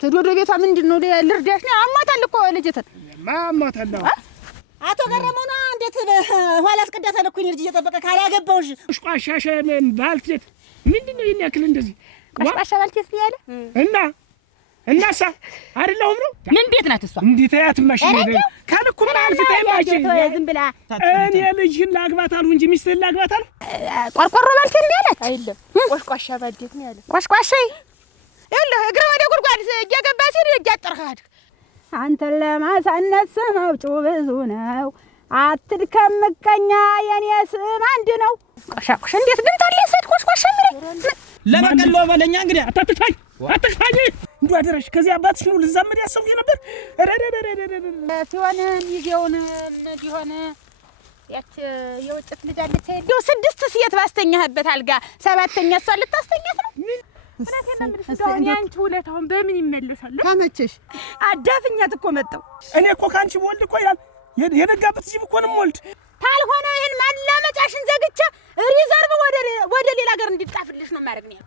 ተዶዶ ቤቷ ምንድነው ልርዳሽ ነው? አማታል እኮ ልጅትን ማማታል አቶ ገረመውና እንዴት ኋላ አስቀዳታለሁ እኮ ልጅ እየጠበቀ ካላገባውሽ ቁሽቋሻሽ ባልቴት ምንድነው ይሄን ያክል እንደዚህ ቁሽቋሻ ባልቴት ያለ እናሳ አይደለም ነው ምን ቤት ናት እሷ እንዴት ያት ማሽን ካልኩ ምን አልፍታይ ማጂ ዝም ብላ እኔ ልጅህን ላግባት አልሁ እንጂ ሚስትህን ላግባት አልሁ ቆርቆሮ ባልቴት ነው ያላት አይደለም ቁሽቋሻ ባልቴት ነው ያለ ቁሽቋሻ ይኸውልህ እግረ ወደ ጉድጓድ እየገባ ሲል እያጠርካድ አንተን ለማሳነስ መውጩ ብዙ ነው አትድከም ምቀኛ የኔ ስም አንድ ነው ቆሻቆሽ እንዴት ግን ታለሰት ቆሽቆሽ ለበቀሎ በለኛ እንግዲህ አታጥፋኝ እንዴ አደረሽ ከዚህ አባትሽ ነው ልዛመድ ያሰብኩ ነበር ሲሆን ይዜውን ቢሆን ያች የውጭት ልጅ አለች እንደው 6 ሴት ባስተኛህበት አልጋ 7ኛ እሷ ልታስተኛት ነው እኔ አንቺ ውለታውን በምን ይመለሳል ካመችሽ አዳፍኛት እኮ መጣው እኔ እኮ ካንቺ ወልድ እኮ ይላል የነጋበት ጅብ እኮ ነው ወልድ ታልሆነ ይሄን ማላመጫሽን ዘግቼ ሪዘርቭ ወደ ሌላ ሀገር እንዲጣፍልሽ ነው ማድረግ ነው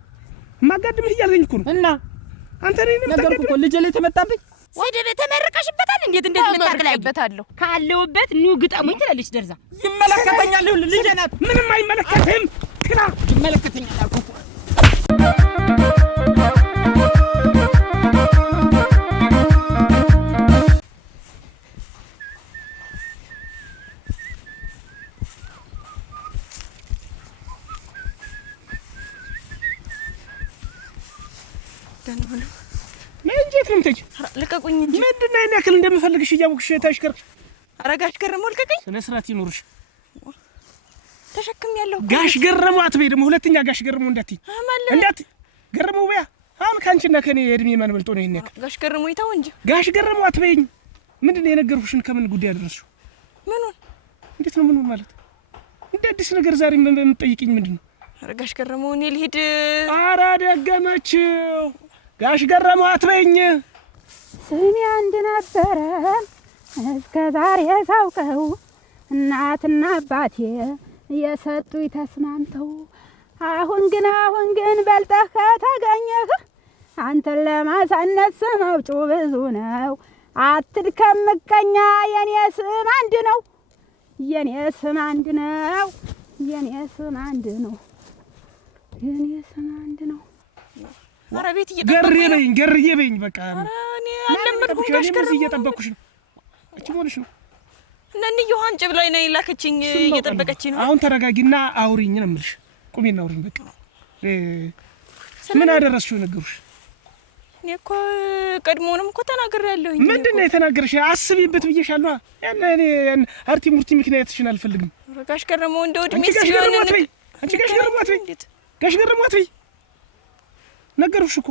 ማጋድምህ እያልከኝ እኮ ነው እና አንተ ነኝ ነገርኩ እኮ ልጅ ላይ ተመጣብኝ ወደ ቤተ መረቀሽበታል እንዴት እንደዚህ ልታርግላይበታለሁ ካለውበት ኑ ግጠሙኝ ትላለች ደርዛ ይመለከተኛል ልጅ ናት ምንም አይመለከትህም ግና ይመለከተኛል አልኩ እንዴት ነው የምትሄጂ? ልቀቁኝ እንጂ ምንድን ነው ያክል እንደምፈልግሽ እያወቅሽ ታሽከር አረጋሽ ገረመው ልቀቀኝ ስነ ስርዓት ይኖርሽ ተሸክም ያለው ጋሽ ገረመው አትበይ ደግሞ ሁለተኛ ጋሽ ገረመው እንዳትይ እንዳት ገረመው በያ አሁን ካንቺና ከኔ እድሜ ማን በልጦ ነው ይሄን ጋሽ ገረመው ይተው እንጂ ጋሽ ገረመው አትበይኝ ምንድን ነው የነገርኩሽን ከምን ጉዳይ አደረስሽው ምኑን እንዴት ነው ምኑን ማለት እንደ አዲስ ነገር ዛሬ ምን የምትጠይቂኝ ምንድን ነው አረጋሽ ገረመው እኔ ልሂድ ኧረ ደገመችው ጋሽ ገረመው አትበይኝ ስሜ አንድ ነበረ እስከ ዛሬ ሳውቀው እናትና አባቴ የሰጡኝ ተስማምተው አሁን ግን በልጠህ ከተገኘህ አንተን ለማሳነስ መውጩ ብዙ ነው አትድከም ምቀኛ የኔ ስም አንድ ነው የኔ ስም አንድ ነው የኔ ስም አንድ ነው የኔ ስም አንድ ነው ኧረ ቤት ገርዬ በይኝ በቃ ኧረ እኔ አለመድኩም ጋሽ ገረመው እየጠበቅኩሽ ነው እቺ ሆነሽ ነው ነንዩ አንጭ ብላኝ ነው ላከችኝ እየጠበቀችኝ ነው አሁን ተረጋጊና አውሪኝ ነው የምልሽ ቁሚና አውሪኝ በቃ ምን አደረስሽው ነገርሽ እኔ እኮ ቀድሞውንም እኮ ተናግሬያለሁኝ ምንድን ነው የተናገርሽ አስቢበት ብዬሻለሁ እኔ አርቲ ሙርቲ ምክንያትሽን አልፈልግም ጋሽ ገረመው እንደው እድሜ ሲሆን አንቺ ጋሽ ገረመው አትበይ ነገርሽ እኮ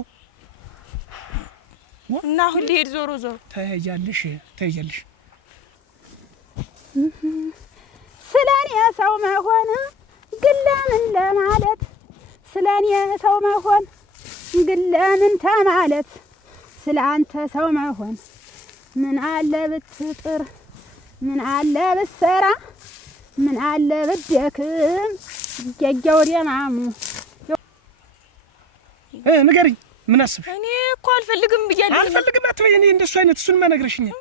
እና አሁን ልሄድ ዞሮ ተያያለሽ ስለኔ ሰው መሆን ግን ለምን ለማለት ስለኔ ሰው መሆን ግን ለምን ተማለት ስላንተ ሰው መሆን ምን አለ ብትጥር ምን አለ ብትሰራ ምን አለ ብትደክም የጌው ደማሙ ንገሪኝ ምን አስብሽ እኔ እኮ አልፈልግም ብያለሁ አልፈልግም አትበይ እኔ እንደሱ አይነት እሱን ማነግረሽኛል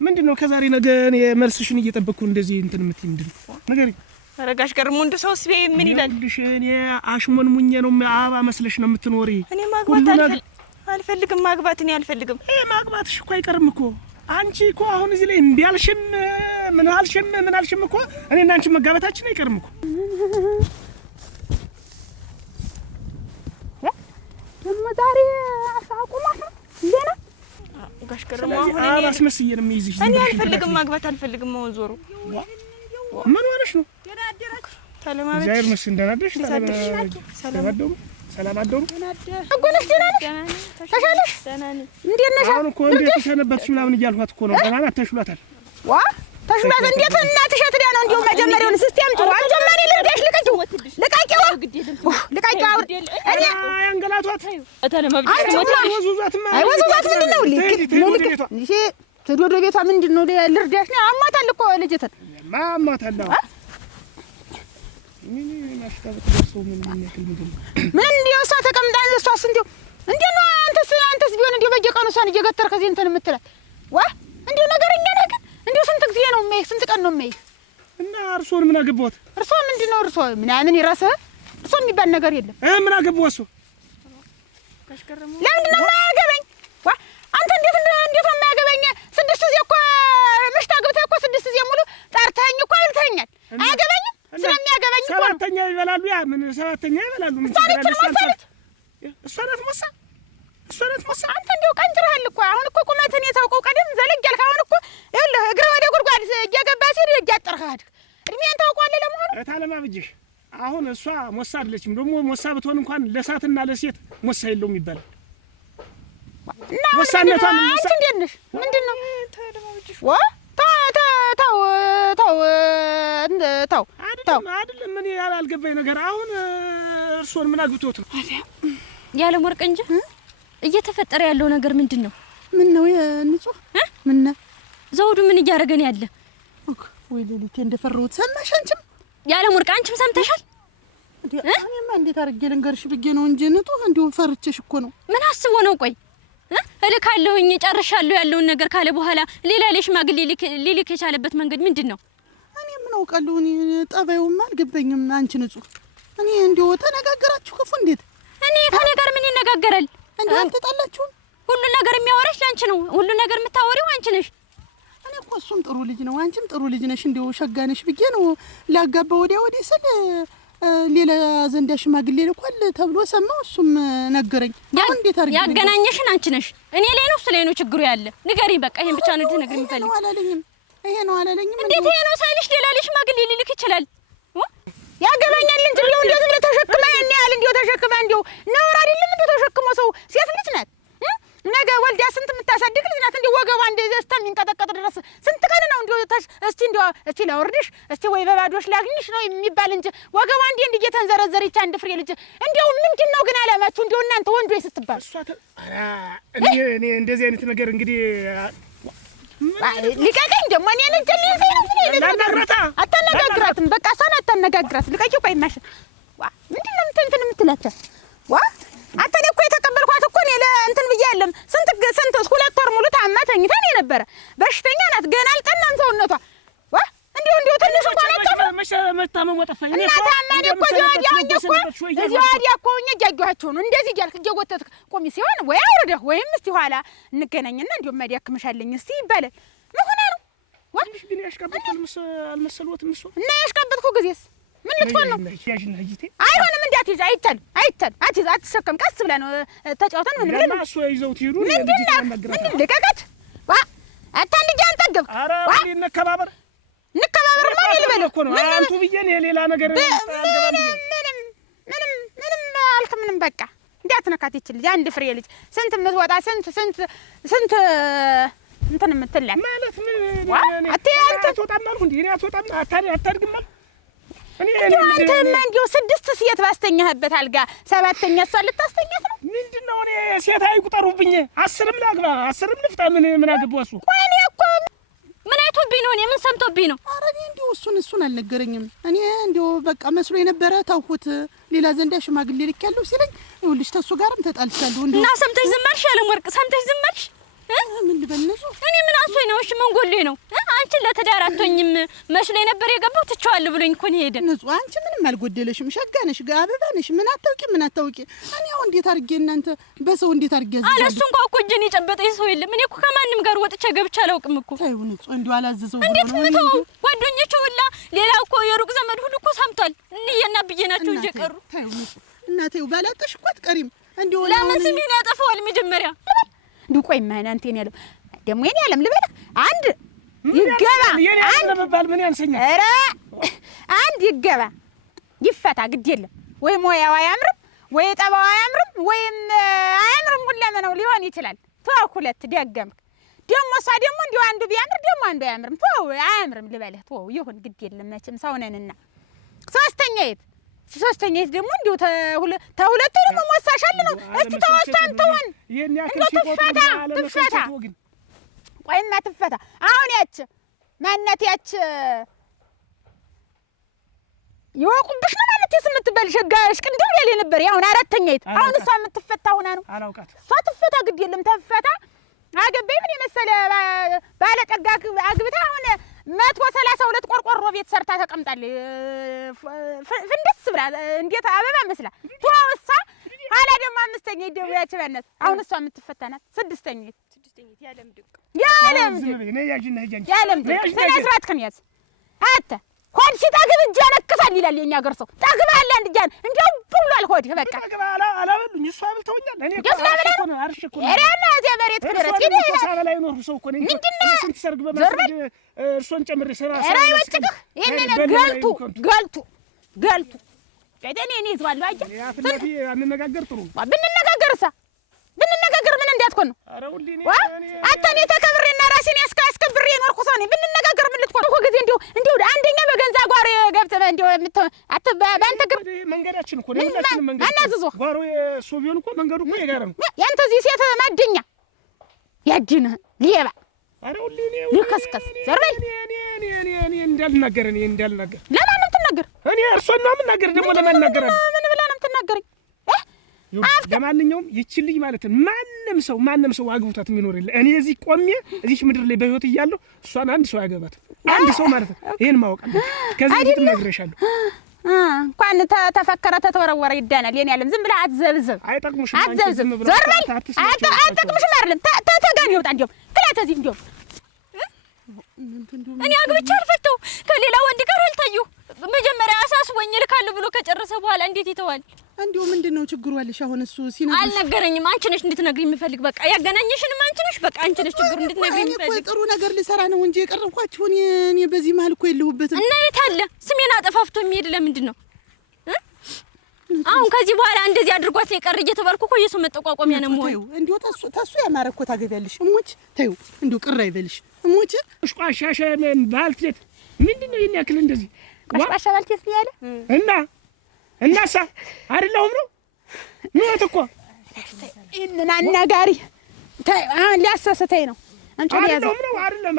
ምንድነው ከዛሬ ነገ እኔ መልስሽን እየጠበቅኩ እንደዚህ እንትን የምትይ ምንድነው ንገሪኝ አረጋሽ ገረመው እንደ ሰውስ ቢይ ምን ይላል እኔ አሽሞንሙኜ ነው አባ መስለሽ ነው የምትኖሪ እኔ ማግባት አልፈልግም ማግባት እኔ አልፈልግም ማግባትሽ እኮ አይቀርም እኮ አንቺ እኮ አሁን እዚህ ላይ እምቢ አልሽም ምን አልሽም እኮ እኔና አንቺ መጋባታችን አይቀርም እኮ ደሞ ዛሬ አቁማ ለና ጋሽ ገረመው አሁን እኔ አስመስዬ ነው የሚይዝሽ እኔ አልፈልግም ማግባት አልፈልግም ነው ዞሮ ምን ሆነሽ ነው ታለማበት ዛሬ መስ እንደናደሽ ሰላም አደሩ አጎነሽ ተሻለሽ እንዴት ነሽ አሁን እኮ እንዴት ተሰነበትሽ ምናምን እያልኳት እኮ ነው ደህና ተሽሏታል ተሽሏት እንዴት እናትሽ አትዳ ነው እንደው መጀመሪያውን ሲስተም ጥሩ አልጀመሪ ልርዳሽ ልቀቂው እኔ አንገላቷት ታለማበት ወዙዛት ምንድነው እሺ ተዶዶ ቤቷ ምንድነው ልርዳሽ ነው አማታል እኮ ልጅትን ማማታል ምን ማሽታበት ደርሶ ምን ያክል ምንድነው ምን እንዲው እሷ ተቀምጣለች እሷስ እንዲው እንዴት ነው አንተስ ቢሆን እንደው በየቀኑ እሷን እየገተርክ እዚህ እንትን የምትላት ዋ እንደው ነገረኛ ነህ ግን እንደው ስንት ጊዜ ነው የማይህ ስንት ቀን ነው የማይህ እና እርሶን ምን አገባዎት እርሶ ምንድን ነው እርሶ ምናምን ይረስህ እርሶ የሚባል ነገር የለም ምን አገባው እሱ ለምንድን ነው የማያገባኝ ዋ አንተ እንዴት ነው የማያገባኝ ስድስት ጊዜ እኮ ምሽት አግብተህ እኮ ስድስት ጊዜ ሙሉ ጠርተኸኝ እኮ አብልተኸኛል አያገባኝም ስለሚያገባኝ እኮ ሰባተኛ ይበላሉ ያ ምን ሰባተኛ ይበላሉ ምን እሷ ናት ሞሳ አንተ እንደው ቀንጭረሃል እኮ አሁን እኮ ቁመትን የታውቀው ቀደም ዘለግ ያልክ አሁን እኮ ይኸውልህ እግረ ወደ ጉድጓድ እየገባ ሲሄድ እያጠርኸህ እድሜን ታውቀዋለህ ለመሆኑ ታለማብጅሽ አሁን እሷ ሞሳ አይደለችም ደግሞ ሞሳ ብትሆን እንኳን ለሳትና ለሴት ሞሳ የለውም ይባላል እና ሞሳነቷ አንቺ እንዴት ነሽ ምንድነው ታለማብጅሽ ዋ ታው አይደለም ምን ያላልገባኝ ነገር አሁን እርሶን ምን አግብቶት ነው ያለም ወርቅ እንጂ እየተፈጠረ ያለው ነገር ምንድነው ምን ነው ንጹህ ምን ዘውዱ ምን እያደረገን ያለ ወይ ሌሊት እንደፈረውት ሰማሽ አንቺም ያለም ወርቅ አንቺም ሰምተሻል እኔማ እንዴት አድርጌ ልንገርሽ ብዬ ነው እንጂ ንጹህ እንደው ፈርቼሽ እኮ ነው ምን አስቦ ነው ቆይ እልካለሁኝ ጨርሻለሁ ያለውን ነገር ካለ በኋላ ሌላ ለሽማግሌ ሊልክ የቻለበት መንገድ ምንድነው እኔ ምን አውቃለሁ እኔ ጠባዩማ አልገባኝም አንቺ ንጹህ እኔ እንደው ተነጋገራችሁ ክፉ እንዴት እኔ ከኔ ጋር ምን ይነጋገራል እንዴ አልተጣላችሁ ሁሉ ነገር የሚያወራሽ አንቺ ነው ሁሉ ነገር የምታወሪው አንቺ ነሽ እኔ እኮ እሱም ጥሩ ልጅ ነው አንቺም ጥሩ ልጅ ነሽ እንደው ሸጋነሽ ብዬ ነው ላጋባ ወዲያ ስል ሌላ ዘንድ ሽማግሌ ልኳል ተብሎ ሰማው እሱም ነገረኝ አሁን እንዴት አርግ ያገናኘሽን አንቺ ነሽ እኔ ላይ ነው ስለ ነው ችግሩ ያለ ንገሪ በቃ ይሄን ብቻ ነው ልትነግሪ የምፈልግ ይሄ ነው አላለኝም እንዴት ይሄ ነው ሳይልሽ ሌላ ሽማግሌ ሊልክ ይችላል ያገባኛል እንጂ እንደው እንደዚህ ብለህ ተሸክማ እኔ ያል እንደው ተሸክማ እንደው ነውር አይደለም እንደው ተሸክሞ ሰው ሴት ልጅ ናት ነገ ወልዲያ ስንት የምታሳድግ ልጅ ናት እንደው ወገቧ እንደዚህ እስከሚንቀጠቀጥ ድረስ ስንት ቀን ነው እንደው እስቲ ላውርድሽ እስቲ ወይ በባዶሽ ላግኝሽ ነው የሚባል እንጂ ወገቧ እንዴ እየተንዘረዘረች አንድ ፍሬ ልጅ እንደው ምንድነው ግን አላማችሁ እንደው እናንተ ወንዶች ስትባል እኔ እንደዚህ አይነት ነገር እንግዲህ ልቀቀኝ ደግሞ እኔ አታነጋግራትም በቃ እሷን አታነጋግራት ልቀቂው ቆይ ማሽ ምንድነው እንትን የምትላቸው አንተ እኔ እኮ የተቀበልኳት እኮ እኔ ለእንትን ብዬ አይደለም ስንት 2 ወር ሙሉ ታማ ተኝታ ነው የነበረ በሽተኛ ናት ገና አልጠናም ሰውነቷ እንዲሁ ትንሽ እንኳን መታመም ወጣፈኝ እና ታማኝ እኮ እዚህ ወዲያ እኮ እያየኋቸው ነው እንደዚህ እያልክ እየጎተትክ ቆሚ ሲሆን ወይ አውርደህ ወይም እስቲ ኋላ እንገናኝና እንዲሁ መዲያክምሻለኝ እስቲ ይባላል ምን ሆነ ነው ትንሽ ግን ያሽቃበጥኩ አልመሰልዎትም እሱ እና ያሽቃበጥኩ ጊዜስ ምን ልትሆን ነው አይሆንም እንዳትይዝ አይቻልም አትሸከም ቀስ ብለህ ነው ተጫውተን ምን ብለህ ነው እሱ ይዘውት ይሄዱ ምንድን ልቀቀት አታንድጃ አንጠግብ ኧረ እንከባበር ማን ይልበል እኮ ነው አንቱ ብዬሽ የሌላ ነገር ምንም አልክ ምንም በቃ እንዳትነካት ይችላል አንድ ፍሬ ልጅ ስንት የምትወጣ ስንት እንትን የምትላት ማለት ምን አንተ አትወጣም አልኩ እንዴ እኔ አትወጣም አታድግም አንተማ እንደው 6 ሴት ባስተኛህበት አልጋ 7ኛ እሷን ልታስተኛት ነው ምንድነው እኔ ሴት አይቁጠሩብኝ 10ም ላግባ 10ም ልፍታ ምን አገባው እሱ ቆይ እኔ እኮ ምን አይቶብኝ ነው እኔ ምን ሰምቶብኝ ነው ኧረ እኔ እንደው እሱን አልነገረኝም እኔ እንደው በቃ መስሎ የነበረ ታውኩት ሌላ ዘንዳ ሽማግሌ ልክ ያለው ሲለኝ ይኸውልሽ ተሱ ጋርም ተጣልቻለሁ እና ሰምተሽ ዝም አልሽ ያለም ወርቅ ሰምተሽ ዝም አልሽ ምን ልበልነሱ እኔ ምን አሶኝ ነው እሺ ምን ጎሌ ነው አንቺ ለተዳር አትሆኝም መስሎኝ ነበር የገባው ትቻለሁ ብሎኝ እኮ ነው ሄደ ንጹህ አንቺ ምንም አልጎደለሽም ሸጋነሽ አበባነሽ ምን አታውቂ እኔ አሁን እንዴት አድርጌ እናንተ በሰው እንዴት አድርጌ አለሱ እንኳን እኮ እጄን የጨበጠኝ ሰው የለም እኔ እኮ ከማንም ጋር ወጥቼ ገብቼ አላውቅም እኮ ታዩ ንጹህ እንዴው አላዘዘው እንዴት ምተው ጓደኞቼ ሁላ ሌላ እኮ የሩቅ ዘመድ ሁሉ እኮ ሰምቷል እንየና ብየናቸው እንጂ ቀሩ ታዩ ንጹህ እናቴው ባላጠሽ እኮ አትቀሪም እንዴው ለምን ስሜን ያጠፋዋል መጀመሪያ ዱቆይ ማናንቴን ያለው ደሞ የኔ ያለም ልበልህ አንድ ይገባ አንድ ለበባል ምን ያንሰኛል ኧረ አንድ ይገባ ይፈታ ግድ የለም ወይ ሞያው አያምርም ወይ ጠባው አያምርም ወይም አያምርም ሁለመናው ሊሆን ይችላል ተው ሁለት ደገምክ ደሞ እሷ ደሞ እንዲው አንዱ ቢያምር ደሞ አንዱ አያምርም ተው አያምርም ልበልህ ተው ይሁን ግድ የለም መቼም ሰው ነንና ሶስተኛ ደሞ እንዲው ተሁለቱ ደሞ ሞሳሻል ነው እስቲ ተወስታን ተሆን ይሄን ያክል ሲቆጣ ትፈታ ቆይማ ትፈታ አሁን ያች ማናት ያች ይወቁብሽ ነው ማለት የምትበል ሸጋሽ ቅንድም ያለ ነበር። ያው አራተኛይት አሁን እሷ የምትፈታ ሆና ነው። አላውቃት እሷ ትፈታ ግድ የለም ተፈታ። አገበይ ምን የመሰለ ባለጠጋ አግብታ አሁን 132 ቆርቆሮ ቤት ሰርታ ተቀምጣለች። ፍንድስ ብላ እንዴት አበባ መስላ ተዋውሳ ኋላ ደግሞ አምስተኛ ይደውያች በእናት አሁን እሷ የምትፈታ ናት። ስድስተኛ ያለም ድቅ ስነ ስርዓት ከንያዝ አተ ሆድ ሲጠግብ እጅ ያነክሳል ይላል የኛ ገር ሰው። ጠግባለ አንድ ጃን እንዴው ብሏል ሆድ በቃ ጠግባላ አላበሉኝ እሷ አብልተውኛል። እኔ እራና እዚያ መሬት ከደረስ ግን ሳበላይ ነው ሰው እኮ ነኝ። ስንት ሰርግ በማስረድ እርሶን ጨምሬ ሰራ እራይ ወጭቅህ ይሄንን ገልቱ ቀደኔ እኔ ይዟል አያ ያፍለፊ አንነጋገር ጥሩ ብንነጋገርሳ ብንነጋገር ምን እንዲያትኮን ነው? አተኔ ተከብሬና ራሴን አስከብሬ የኖርኩ ሰው ነኝ። ብንነጋገር ምን ልትኮን እኮ ጊዜ እንዲሁ አንደኛ በገንዛ ጓሮ ገብተህ እንዲሁ በአንተ ግር መንገዳችን እኮ ነው። ሁላችንም መንገድ አናዝዞ ጓሮ የሱ ቢሆን እኮ መንገዱ እኮ የጋራ ነው። ያንተ እዚህ ሴት ማደኛ ያድንህ ሊባ አረ ሁሌ ነው ልከስከስ ዘርበል እኔ እንዳልናገር ለማን ነው የምትናገር? እኔ እርሶን ነው የምናገር። ደግሞ ለማን እናገራለሁ? ምን ብለህ ነው የምትናገረኝ? ለማንኛውም ይቺ ልጅ ማለት ነው ማንም ሰው አግብቷት የሚኖር የለ። እኔ እዚህ ቆሜ እዚህ ምድር ላይ በህይወት እያለሁ እሷን አንድ ሰው ያገባት አንድ ሰው ማለት ነው። ይሄን ማወቅ አለብኝ። ከዚህ በፊት እነግርሻለሁ። እንኳን ተፈከረ ተተወረወረ ይዳናል። የኔ ዓለም ዝም ብለህ አትዘብዘብ። አይጠቅሙሽም። አትዘብዘብ ዞር በል። አይጠቅሙሽም አይደለም ተጋን ይወጣ እንዲያው ክላት እዚህ እንዲያው እኔ አግብቼ አልፈተው ከሌላ ወንድ ጋር አልታየሁ። መጀመሪያ አሳስቦኝ ልካለሁ ብሎ ከጨረሰ በኋላ እንዴት ይተዋል? እንዲሁ ምንድነው ችግሩ አለሽ? አሁን እሱ ሲነግርሽ አልነገረኝም። አንቺ ነሽ እንድትነግሪኝ የምፈልግ። በቃ ያገናኘሽንም አንቺ ነሽ። በቃ አንቺ ነሽ ችግሩ እንድትነግሪኝ የምፈልግ። እኔ ጥሩ ነገር ልሰራ ነው እንጂ የቀረብኳችሁ እኔ በዚህ መሀል እኮ የለሁበትም። እና የት አለ ስሜን አጠፋፍቶ የሚሄድ ለምንድን ነው? አሁን ከዚህ በኋላ እንደዚህ አድርጓት የቀር እየተባልኩ እኮ የሰው መጠቋቋሚያ ነው የምሆን። እንዲሁ ተሱ ያማረ እኮ ታገቢያለሽ። እሞች ተይው፣ እንዲሁ ቅር አይበልሽ እሞች። ቋሻሻ ባልቴት ምንድነው ይሄን ያክል እንደዚህ ቋሻሻ ባልቴት ነው ያለ እናሳ አይደለሁም ነው ምን እኮ እነና አናጋሪ አሁን ሊያሳስተኝ ነው። አንቺ ያዘው አይደለም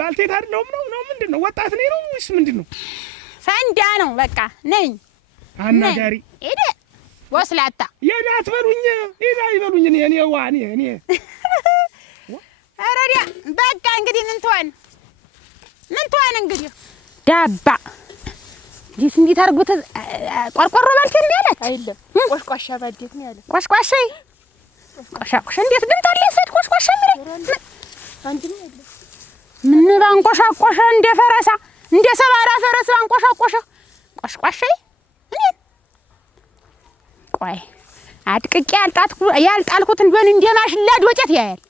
ባልቴት አይደለሁም ነው ምንድነው? ወጣት ነኝ ነው ወይስ ምንድነው? ፈንዳ ነው በቃ ነኝ አናጋሪ እዴ ወስላታ የኔ አትበሉኝ ይበሉኝ እኔ ዋኔ አረዲያ በቃ እንግዲህ ምን ትሆን እንግዲህ ዳባ ዲስ እንዴት አርጉት ቆርቆሮ ባልቴት ነው ያላት አይደለም ቆሽቋሻ ባልቴት ነው ያላት። ቆሽቋሻ እንዴት ድምፅ አለ ሰድ ቆሽቋሻ ምን አንቺ ነው ያለው ምን ባንቆሻቆሻ እንደ ፈረሳ እንደ ሰባራ ፈረስ ባንቆሻቆሻ ቆሽቋሻ እኔ ቆይ አድቅቄ ያልጣልኩት እንደሆነ እንደ ማሽላ ዶጨት ያያል።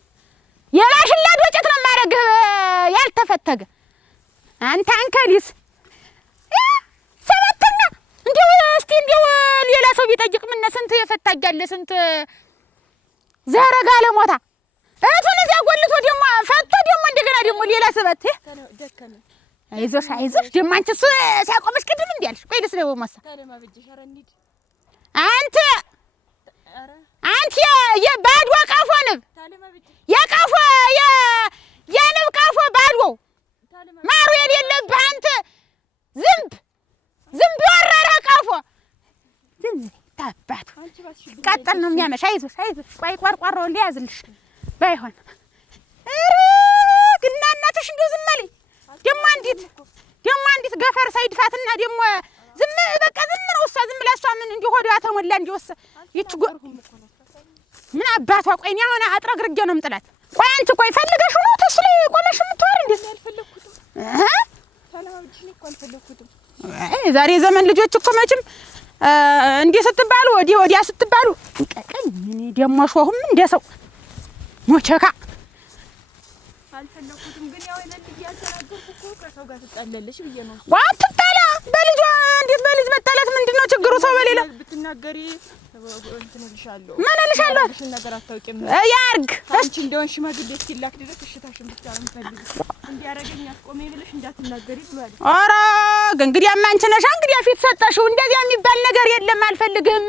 የማሽላ ዶጨት ነው ማረግህ ያልተፈተገ አንተ አንከሊስ ሰባተኛ እንደው እስቲ እንደው ሌላ ሰው ቢጠይቅ ምን ስንት የፈታኛለ ስንት ዘረጋ ለሞታ እቱን እዚያ ጎልቶ ደግሞ ፈቶ ደግሞ እንደገና ደግሞ ሌላ ሰበት ደከመ። አይዞሽ ደግሞ አንቺ እሱ ሲያቆምሽ ቅድም እንዴ አልሽ? ቆይ ደስለው ማሳ አንተ የባድዋ ቀፎ ንብ የቀፎ የንብ ቀፎ ባድዎ ማሩ የሌለብህ አንተ ዝምብ ወረረ ቀፎ ዝም ታባት ቀጥል ነው የሚያመሽ። አይዞሽ ቆይ ቆርቆሮ ሊያዝልሽ ባይሆን ግና እናትሽ እንደው ዝም አለኝ። ደግሞ አንዲት ገፈር ሳይድፋትና ደግሞ ዝም በቃ ዝም ነው እሷ ዝም ብላ እሷ ምን እንዲሁ ሆዷ ተሞላ እንዲወስ ይች ምን አባቷ ቆይ እኔ አሁን አጥረግርጌ ነው የምጥላት። ቆይ አንቺ ቆይ ፈልገሽ ነው ተስ ላይ ቆመሽ የምትወር እንዴ? ዛሬ ዘመን ልጆች እኮ መቼም እንዲህ ስትባሉ ወዲያ ስትባሉ ቀቀኝ ምን ደግሞ ሾህም እንደ ሰው ሞቸካ አልፈለኩትም ግን ያው ለልጅ ያልተናገርኩ እኮ ከሰው ጋር ትጣላለሽ ብዬ ነው። ዋትጣላ በልጇ እንዴት በልጅ መጣላት ምንድነው ችግሩ? ሰው በሌላ ብትናገሪ እንትን እልሻለሁ። ምን እልሻለሁ? እሺ ነገር አታውቂም ያርግ አንቺ እንደውን ሽማግሌ እስኪላክ ድረስ እሽታሽን ብቻ ነው የምፈልገው። እንዲያረጋኝ አስቆሜ ብለሽ እንዳትናገሪ ብሏል። ኧረ እንግዲህ አንቺ ነሽ እንግዲህ ፊት ሰጠሽው። እንደዚያ የሚባል ነገር የለም አልፈልግም።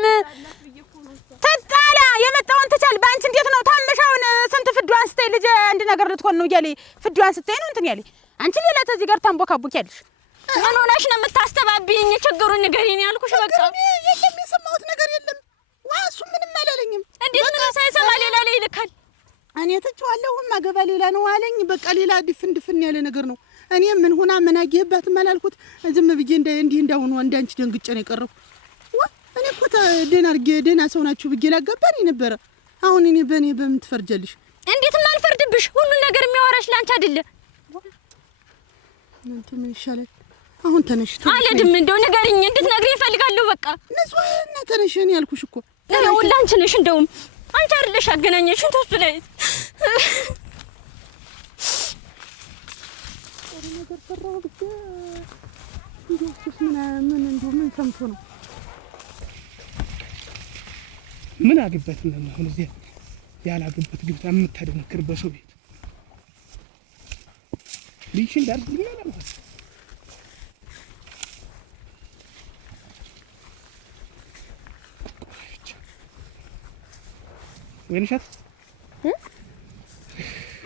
ተጣላ የመጣውን ትቻል። በአንቺ እንዴት ነው ታመሻውን ስንት ፍዷን ስትይ ልጅ አንድ ነገር ልትሆን ነው እያለኝ ፍዷን ስትይ ነው እንትን ያለኝ። አንቺ ሌላ ተዚህ ጋር ታንቦካቡኪያለሽ። ምን ሆነሽ ነው የምታስተባብይኝ? ችግሩን ንገሪኝ ያልኩሽ። በቃ የለም የሰማሁት ነገር የለም። እሱ ምንም አላለኝም። እንዴት ምን ሳይሰማ ሌላ ላይ ይልካል? እኔ ትቼዋለሁ። ማገባ ሌላ ነው አለኝ። በቃ ሌላ ድፍን ያለ ነገር ነው። እኔ ምን ሆና ምን አየህባትም አላልኩት። ዝም ብዬ እንዲህ እንዳሁኑ እንዳንቺ ደንግጬ ነው የቀረብኩ። እኔ እኮ ደህና ሰው ናችሁ ብዬ ላጋባኝ ነበረ። አሁን እኔ በእኔ በምን ትፈርጃለሽ? እንዴትም አልፈርድብሽ። ሁሉን ነገር የሚያወራሽ ላንቺ አይደለ? እናንተ ምን ይሻላል? አሁን ተነሽ አለድም እንደው ንገሪኝ፣ እንድትነግሪኝ እፈልጋለሁ። በቃ ንጹህና ተነሽ። እኔ ያልኩሽ እኮ ነው ላንቺ ነሽ። እንደውም አንቺ አይደለሽ አገናኘሽን ተውስ ላይ ነገር ሰራው ብቻ እንዴት ምን እንደው ምን ሰምቶ ነው? ምን አገባት ነው አሁን እዚህ ያላገባት ግብታ የምታደነክር በሰው ቤት ልጅ እንዳርግ ይላል ማለት ወይንሻት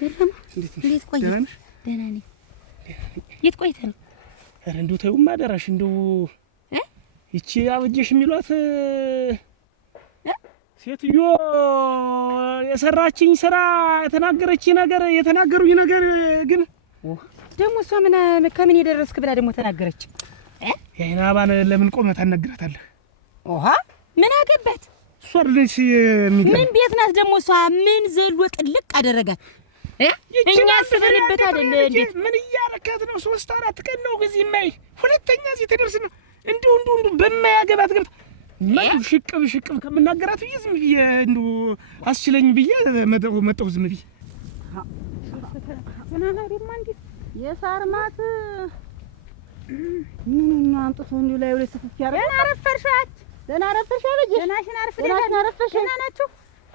ገርማ እንዴት ቆይ? ደህና ነኝ። የት ቆይተህ ነው? ኧረ እንደው ተይውማ አደራሽ። እንደው ይቺ አበጀሽ የሚሏት ሴትዮ የሰራችኝ ስራ የተናገሩኝ ነገር ግን ደግሞ እሷ ምን ከምን የደረስክ ብላ ደግሞ ተናገረች። የአይናባን ለምን ቆመት አነግራታለህ? ኦሃ ምን አገባት? እሷ አይደለች የሚገርም ምን ቤት ናት ደግሞ? እሷ ምን ዘሎ ጥልቅ አደረጋት? እኛ አስበንበት አይደለ? እንዴት ምን እያረካት ነው? 3-4 ቀን ነው ጊዜ ማይ ሁለተኛ እዚህ ትደርስ ነው እንዲሁ በማያገባት ገብታ ማን ሽቅብ ከምናገራት ብዬ ዝም ብዬ እንደው አስችለኝ ብዬ መጣሁ ዝም ብዬ ምናና ደግሞ እንዴት የሳርማት ምን አንጥቶ እንዲሁ ላይ ወለ ስፍፍ ያረ ደህና አረፈርሽ አበጀ ደህናሽን አረፈሽ ደህና ናችሁ?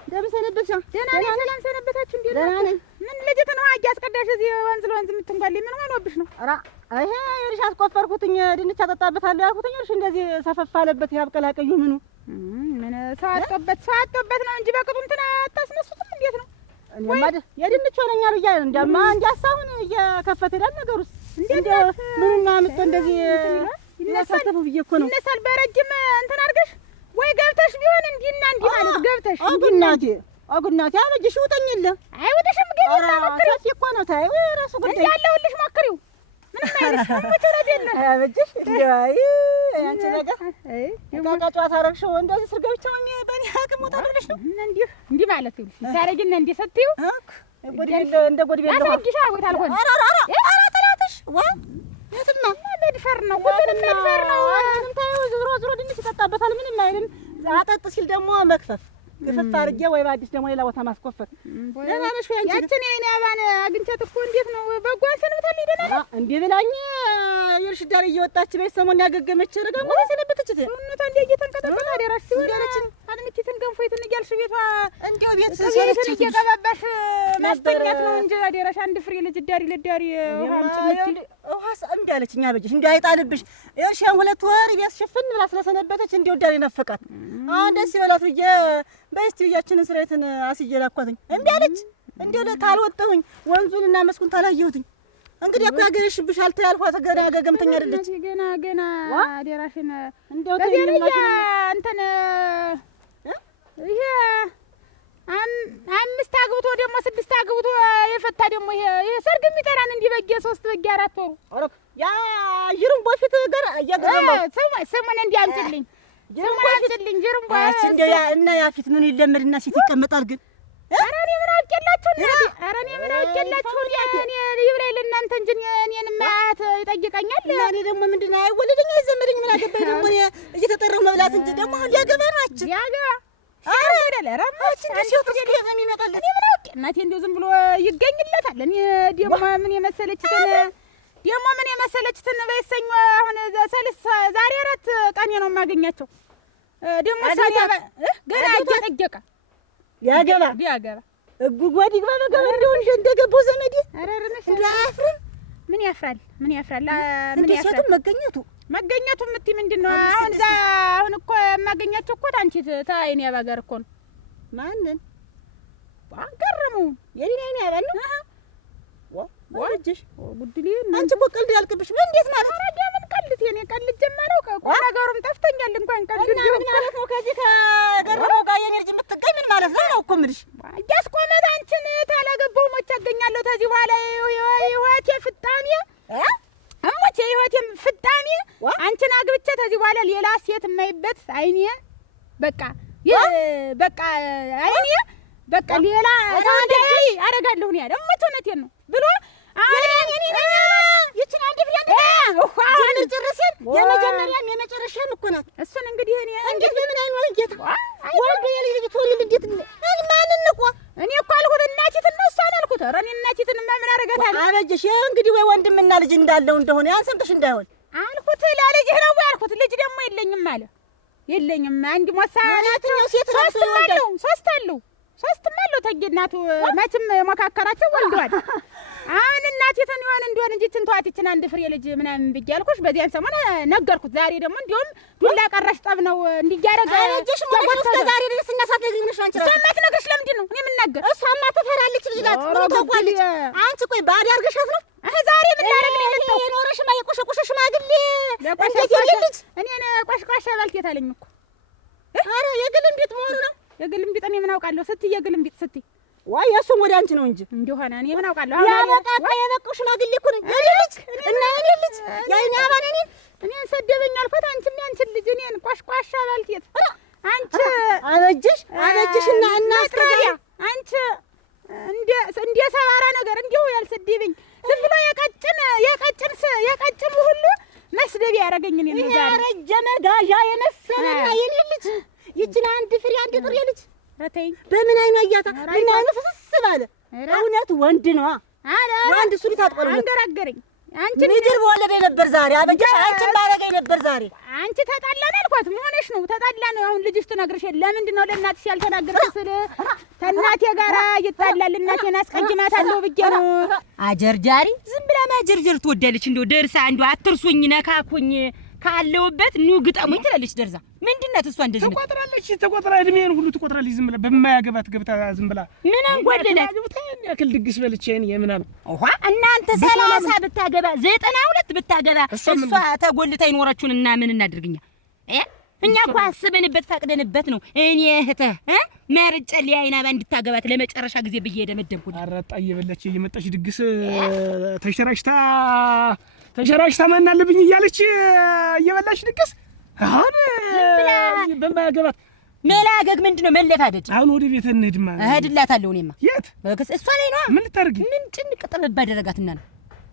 እንደምን ሰነበትሽ? ደህና ነኝ። ሰላም ሰነበታችሁ? እንዴ ደህና ነኝ። ምን ልጅት ነው አጅ አስቀዳሽ እዚህ ወንዝ የምትንጓልኝ ምን ሆኖብሽ ነው? ኧረ ይሄ ይኸውልሽ አስቆፈርኩትኝ ድንች አጠጣበታለሁ ያልኩትኝ ይኸውልሽ እንደዚህ ሰፈፍ አለበት ያብቀላቀዩ ምኑ ምን ሰው አጥቶበት ነው እንጂ በቅጡ እንትን አታስነሱትም? እንዴት ነው? የድንች ሆነኛ ብያ እንደማ እንጃሳሁን እየከፈተ ይላል ነገሩስ እንዴት ምንና ምጥቶ እንደዚህ ይነሳል ብዬ እኮ ነው። ይነሳል በረጅም እንትን አድርገሽ ወይ ገብተሽ ቢሆን እንዲና እንዲ ማለት ገብተሽ አጉናቴ አበጅሽ ውጠኝለ አይውጥሽም ግን ሞክሪው እኮ ነው ታዩ ራሱ ጉዳይ ያለውልሽ ሞክሪው ምንም አይልሽ ምትረድ የለ አበጅሽ እንዴይ አንቺ ነገር የቃቃጫ ታረክሽው እንደዚህ ስር ገብቻው በእኔ አቅም ወጣለሽ ነው እንዲ ማለት ይልሽ ታረጊና እንዲ ሰጥዩ እንደ ጎድቤል ነው አሰግሻ ወይ ታልሆነ ኧረ ተላተሽ ዋ የትማ ለድፈር ነው ሁሉንም ለድፈር ነው ምንም ታዩ ዞሮ ድንች ይጠጣበታል ምንም አይልም አጠጥ ሲል ደግሞ መክፈፍ ግፍፍ አድርጌ ወይ ባዲስ ደግሞ ሌላ ቦታ ማስቆፈር ደህና ነሽ ወይ አንቺ? ያችን የኔ አባን አግኝቻት እኮ እንዴት ነው በጓን ሰንብታለች? ደህና ነው እንዴ ብላኝ ይርሽ ዳር እየወጣች ቤት ሰሞን ያገገመች ረጋሞ ሰነበተች ሰውነቷ እንዴ እየተንቀጠቀጠ አደራሽ ሲወራችን አልምቲትን ገንፎይትን እያልሽ ቤቷ እንዴው ቤት ሰለች እየቀባባሽ ማስተኛት ነው እንጂ አደራሽ አንድ ፍሬ ልጅ ዳሪ ለዳሪ ውሃም ጭምጭ ውሃስ እንዴ አለችኛ በጅሽ እንዴ አይጣልብሽ ይርሽ 2 ወር ቤት ሽፍን ብላ ስለሰነበተች እንዴው ዳሪ ነፈቃት አሁን ደስ ይበላት ብዬ በስቲ ያችንን ስራይትን አስየላኳትኝ እንዴ አለች እንዴው ለታልወጣሁኝ ወንዙንና መስኩን ታላየሁትኝ እንግዲህ እኮ ያገርሽብሻል ታልኳት ገና ገገምተኛ አይደለች ገና አደራሽን እንዴው ተይኝማሽ እንትን ይሄ 5 አግብቶ ደግሞ 6 አግብቶ የፈታ ደግሞ ይሄ ሰርግ የሚጠራን እንዲህ በጌ 3 በጌ 4 ወሩ ኦሮክ ያ ይሩም በፊት ገር ያገረመው ሰሞን እንዲህ አንጥልኝ ጅርምባልኝ ጅርምባል እንደው ያ እና ያፊት ምን ይለመድና ሲት ይቀመጣል ግን ኧረ እኔ ምን አውቄላችሁ ኧረ እኔ ምን አውቄላችሁ እኔ ይብላኝ ለእናንተ እንጂ እኔን ማያት ይጠይቀኛል እኔ ደግሞ ምንድነው አይወለደኝ አይዘመደኝ ምን አገባኝ ደግሞ እኔ እየተጠራው መብላት እንጂ ደግሞ አሁን ያገባ ናችሁ ያገባ ኧረ አይደለ ራማች እንደ ሲው ትስከ የሚመጣል እኔ ምን አውቄ እናቴ እንደው ዝም ብሎ ይገኝለታል እኔ ደግሞ ምን የመሰለችትን በይሰኞ አሁን ዛሬ 4 ቀን ነው የማገኛቸው ደግሞ ሳያባ ገና እየጠየቀ ሊያገባ እጉጓድ ይግባ በገባ እንደው እንደገባው ዘመዴ አረረነሽ እንዳያፍር ምን ያፍራል ምን ያፍራል መገኘቱ ምትይ ምንድነው አሁን እኮ የማገኛቸው እኮ ታንቺ ታይኔ ያባጋር እኮ ነው ማንን አገረሙ የኔ ያባል ነው ወልጅሽ ጉድሊ አንቺ እኮ ቀልድ ያልቅብሽ ምን እንዴት ማለት እኔ ቀልድ ጀመረው ቁም ነገሩም ጠፍቶኛል። እንኳን ቀልድ እና ምን ማለት ነው? ከዚህ ከገረመው ጋር የኔ ልጅ የምትገኝ ምን ማለት ነው? ነው እኮ የምልሽ እያስቆመት አንቺን ታላገባው ሞች አገኛለሁ ከዚህ በኋላ ህይወቴ ፍጣሜ እሞቼ ህይወቴ ፍጣሜ አንቺን አግብቼ ከዚህ በኋላ ሌላ ሴት የማይበት አይኔ በቃ በቃ አይኔ በቃ ሌላ ታንደይ አረጋለሁ ነው ያለው። እሞቼ እውነቴን ነው ብሎ ይችን አንድ ፍሬ አሁን ጨርሰን የመጀመሪያም የመጨረሻም እኮ ናት። እሱን እንግዲህ እኔ እንዴት በምን አይኖር ጌታ ወልዶ የልጅ ትወልድ እንዴት ማንን እኮ እኔ እኮ አልኩት እናቲትን ነው እሷን አልኩት። ኧረ እኔ እናቲትን ምን አደርጋታለሁ? አበጀሽ እንግዲህ ወይ ወንድምና ልጅ እንዳለው እንደሆነ ያን ሰምተሽ እንዳይሆን አልኩት። ለልጅህ ነው ያልኩት። ልጅ ደግሞ የለኝም አለ። የለኝም አንድ ሞሳ ናቸው ሴት ነው ሶስትም አለው ተገናቱ መቼም የመካከራቸው ወልደዋል። አሁን እናቲትን ይሆን እንደሆነ እንጂ ትንቷቲችን አንድ ፍሬ ልጅ ምናምን ብዬሽ አልኩሽ። በዚያን ሰሞን ነገርኩት። ዛሬ ደግሞ እንዲሁም ዱላ ቀረሽ ጠብ ነው እንዲያረጋ አረጀሽ ማለት ነው። ዛሬ ድረስ እናሳት ነግሪሽ አንቺ ሰማት ነገርሽ ለምንድን ነው እኔ ምን ነገር እሷማ ትፈራለች ልጅ ናት ምን ተቋለች። አንቺ ቆይ ባድ አርገሻት ነው ዛሬ ምን ላረግ ነው የመጣው? የኖረሽ ማየቆሽ ሽማግሌ እንዴት ይልልጅ እኔን ቆሽቋሽ ባልቴት አለኝ እኮ ኧረ የግልም ቤት መሆኑ ነው። የግልም ቤት እኔ ምን አውቃለሁ ስትይ የግልም ቤት ስትይ ወይ እሱም ወደ አንቺ ነው እንጂ እንደሆነ እኔ ምን አውቃለሁ። አሁን ያበቃ የበቃው ሽማግሌ እኮ ነው የኔ ልጅ እና የኔ ልጅ ያይኛ ባኔ እኔን ሰደበኝ አልኳት። አንቺም ያንቺን ልጅ እኔን ቆሽቋሻ ባልቴት አንቺ አበጀሽና እናስከዚያ አንቺ እንደ ሰባራ ነገር እንዲሁ ያልሰደበኝ ዝም ብሎ የቀጭን ሁሉ መስደቢያ ያረገኝ እኔ ነው ዛሬ ያረጀ መጋዣ የመሰለና የኔ ልጅ ይችን አንድ ፍሬ አንድ ጥሬ ልጅ ረተኝ በምን አይኑ አያታ ምን አይኑ ፍስስ ባለ እውነት ወንድ ነው አረ ወንድ ሱሪ ታጥቆ ነው አንገራገረኝ። አንቺ ምድር በወለደ ነበር ዛሬ አበጀሽ አንቺ ባረገኝ ነበር ዛሬ አንቺ ተጣላን አልኳት። መሆነሽ ነው ተጣላን። አሁን ልጅሽ ትነግርሽ ለምንድን ነው ለእናትሽ ያልተናገርሽ ስለ ተናቴ ጋራ ይጣላል እናቴን አስቀጅማታለሁ ብዬ ነው። አጀርጃሪ ዝም ብላ ማጀርጀር ትወዳለች። እንደው ደርሳ እንደው አትርሱኝ ነካኩኝ ካለውበት ኑ ግጠሙኝ ትላለች። ደርዛ ምንድነው እሷ እንደዚህ ተቆጥራ እድሜን ሁሉ ትቆጥራለች። ዝም ብላ በማያገባት ገብታ ዝም ብላ ምን አንጓደላት ያክል ድግስ በልቼ የምናምን እናንተ 30 ብታገባ 92 ብታገባ እሷ ተጎልታ ይኖራችሁን እና ምን እናድርግኛ? እኛ እኮ አስበንበት ፈቅደንበት ነው። እኔ እህትህ መርጬ ሊያይና እንድታገባት ለመጨረሻ ጊዜ ብዬ ደመደምኩኝ። አራጣ እየበላች እየመጣች ድግስ ተሸራሽታ ማናለብኝ እያለች እየበላች ድግስ አሁን በማያገባት መላገግ ምንድነው መለፋደድ? አሁን ወደ ቤት እንሂድማ እሄድላታለሁ። እኔማ የት እሷ ላይ ነው ምን ልታርጊ? ምን ጭንቅ ጥብ ባደረጋትና ነው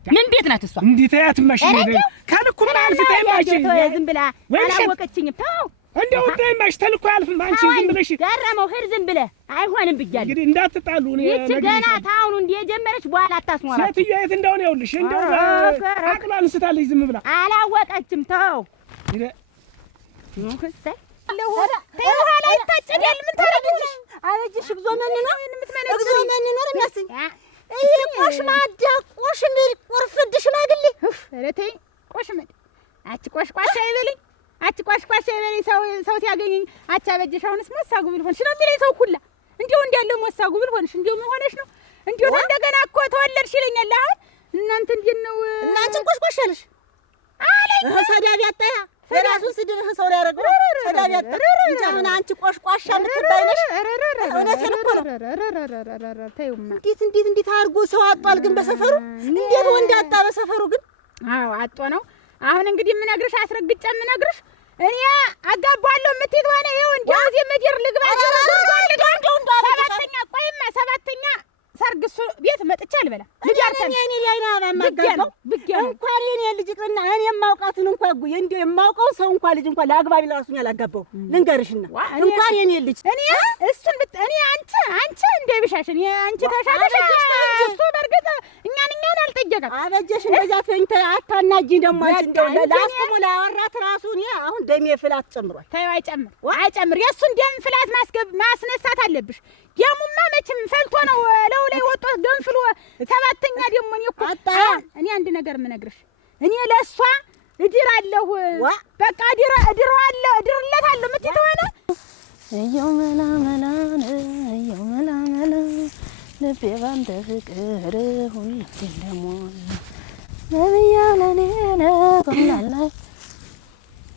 ምን ቤት ናት እሷ? እንዴት ያትማሽ ነው ካልኩ ምን አልፍታይ ማሽ ዝም ብላ አላወቀችኝም። ተው እንደው እንዳይማሽ ተልኮ አልፍም። አንቺ ዝም ብለሽ ገረመው ሄር ዝም ብለህ አይሆንም ብያለሁ። እንግዲህ እንዳትጣሉ ነው ይቺ ገና ታውኑ እንደጀመረች በኋላ አታስሟራ። ሴትዮዋ የት እንደሆነ ይኸውልሽ እንደው አቅሏን ስታለች ዝም ብላ አላወቀችም። ተው ነው ከሰይ ለሆነ በኋላ ይታጨዳል። ምን ታረግልሽ? አበጅሽ እግዚኦመን ነው እግዚኦመን ነው የሚያስኝ ይሄ ቆሽማዳ ቆሽምር ቆርፍድ ሽማግሌ ኧረ ተይ ቆሽምድ አቺ ቆሽቋሻ ይበልኝ አቺ ቆሽቋሻ ይበልኝ ሰው ሲያገኘኝ አቻ አበጅሽ አሁንስ ሞሳጉብል ሆንሽ ነው የሚለኝ ሰው ሁላ እንዴው እንዲያለው ሞሳጉብል ሆንሽ እንዴው ምን ሆነሽ ነው እንዴው እንደገና እኮ ተወለድሽ ይለኛል። አሁን እናንተ እንዴት ነው እናንተ ቆሽቋሻለሽ አለኝ ሰዳቢ አጣያ የራሱን ስድብህ ሰው ላይ ያደረገው ሰዳቢ አጣ እንጂ አሁን አንቺ ቆሽቋሻ የምትባይ ነሽ። እውነቴን እኮ ነው። ተይውማ እንዴት አድርጎ ሰው አጧል ግን በሰፈሩ እንዴት ወንድ አጣ በሰፈሩ ግን? አዎ አጦ ነው። አሁን እንግዲህ የምነግርሽ አስረግጬ የምነግርሽ እኔ አጋባለሁ የምትይት ሆነ ይኸው እንደው እዚህ ምድር ልግባ ሰባተኛ ሰርግ እሱ ቤት መጥቻ አልበላ ልጃርተን እኔ ላይና ማጋባው እንኳን የኔ ልጅ ቅና እኔ የማውቃትን እንኳን እንደው የማውቀው ሰው እንኳን ልጅ እንኳን ለአግባቢ ለራሱኛ አላጋባው ልንገርሽና እንኳን የኔ ልጅ እኔ እሱን እኔ አንቺ እንደብሻሽ እኔ አንቺ ተሻለሽ እሱ በርግጥ እኛን አልጠየቀም። አበጀሽ እንደዚያ ፈንተ አታናጂ ደሞ አንቺ እንደው ለአስቆሞ ላወራት ራሱ እኔ አሁን ደሜ ፍላት ጨምሯል። ታዩ አይጨምር የሱን ደም ፍላት ማስነሳት አለብሽ። ደሙማ መቼም ፈልቶ ነው ላይ ወጣ ገንፍሎ ሰባተኛ ደሞ እኔ እኮ እኔ አንድ ነገር የምነግርሽ እኔ ለሷ እድራለሁ በቃ እድርለታለሁ ምትይ ሆነ እየው መላ ልቤ ባንተ ፍቅር ሁሌ እንደሞላ ነብያ ለኔ ነው ቆላላ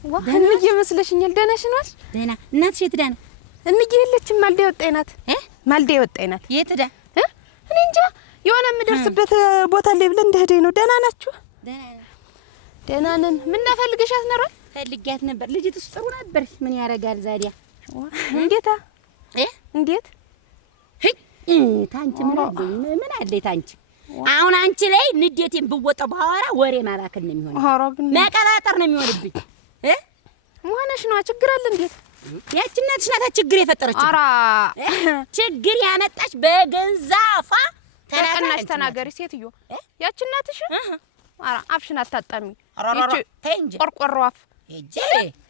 እንዬ መስለሽኛል። ደህና ነሽ? ደህና። እናትሽ የት ሄዳ ነው? እንዬ የለችም። ማልዳ የወጣች ናት። ማልዳ የወጣች ናት። የት ሄዳ? እኔ እንጃ። የሆነ የምደርስበት ቦታ ላይ ብለን እንደሄደኝ ነው። ደህና ናችሁ? ደህና ነን። ምን ፈልገሻት ነው? ፈልጊያት ነበር። ልጅቱስ ጥሩ ነበር። ምን ያረጋል ዛዲያ? እንዴታ እንዴት ታንቺ ምን አለኝ ታንቺ? አሁን አንቺ ላይ ንዴቴን ብወጣው ባወራ ወሬ ማባከል ነው የሚሆነው። መቀባጠር ነው የሚሆንብኝ። መሆንሽ ነው። ችግር አለ እንዴት? ያቺ እናትሽ ናት ችግር የፈጠረችው። ኧረ ችግር ያመጣች በገዛ አፏ ተናገርሽ። ተናገሪ ሴትዮ። ያቺ እናትሽ ኧረ አፍሽን አታጣሚ። ተይ እንጂ ቆርቆሮ አፍ እጄ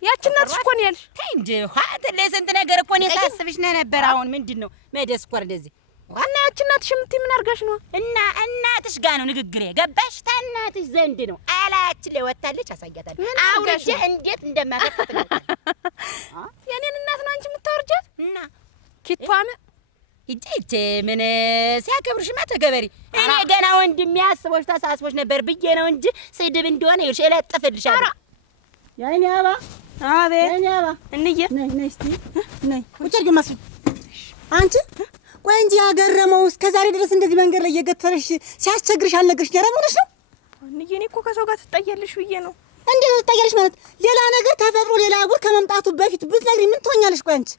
ያቺ እናትሽ እኮ ነው ያልሽ። ተይ እንጂ ኋት ለስንት ነገር እኮ ነው ሳስብሽ ነበር። አሁን ምንድነው መደስኮር እንደዚህ ዋና ያቺ እናትሽ የምትይ ምን አድርጋሽ ነው? እና እናትሽ ጋር ነው ንግግሬ። ገባሽ? ታናትሽ ዘንድ ነው። አላችን ላይ ወጣለች። አሳያታለሁ። አውርጄ እንዴት እንደማከፍት ነው። የኔን እናት ነው አንቺ የምታወርጃት? እና ኪቷም እጄ ምን ሲያከብርሽማ ተገበሪ። እኔ ገና ወንድም ያስቦሽ ተሳስቦሽ ነበር ብዬ ነው እንጂ ስድብ እንደሆነ ይልሽ እለጥፍልሻለሁ። የኔ አባ አቤት የኔ አባ እንዬ ነይ እስቲ ነይ። ቁጭ አድርጊ ማስብ አንቺ ቆይ እንጂ ያገረመው እስከ ዛሬ ድረስ እንደዚህ መንገድ ላይ እየገተረሽ ሲያስቸግርሽ አልነገርሽ ያረመውሽ ነው? እንዬ እኔ እኮ ከሰው ጋር ትጣያለሽ ብዬ ነው። እንዴት ትጣያለሽ ማለት? ሌላ ነገር ተፈጥሮ ሌላ ጉድ ከመምጣቱ በፊት ብትነግሪ ምን ትሆኛለሽ? ቆይ አንቺ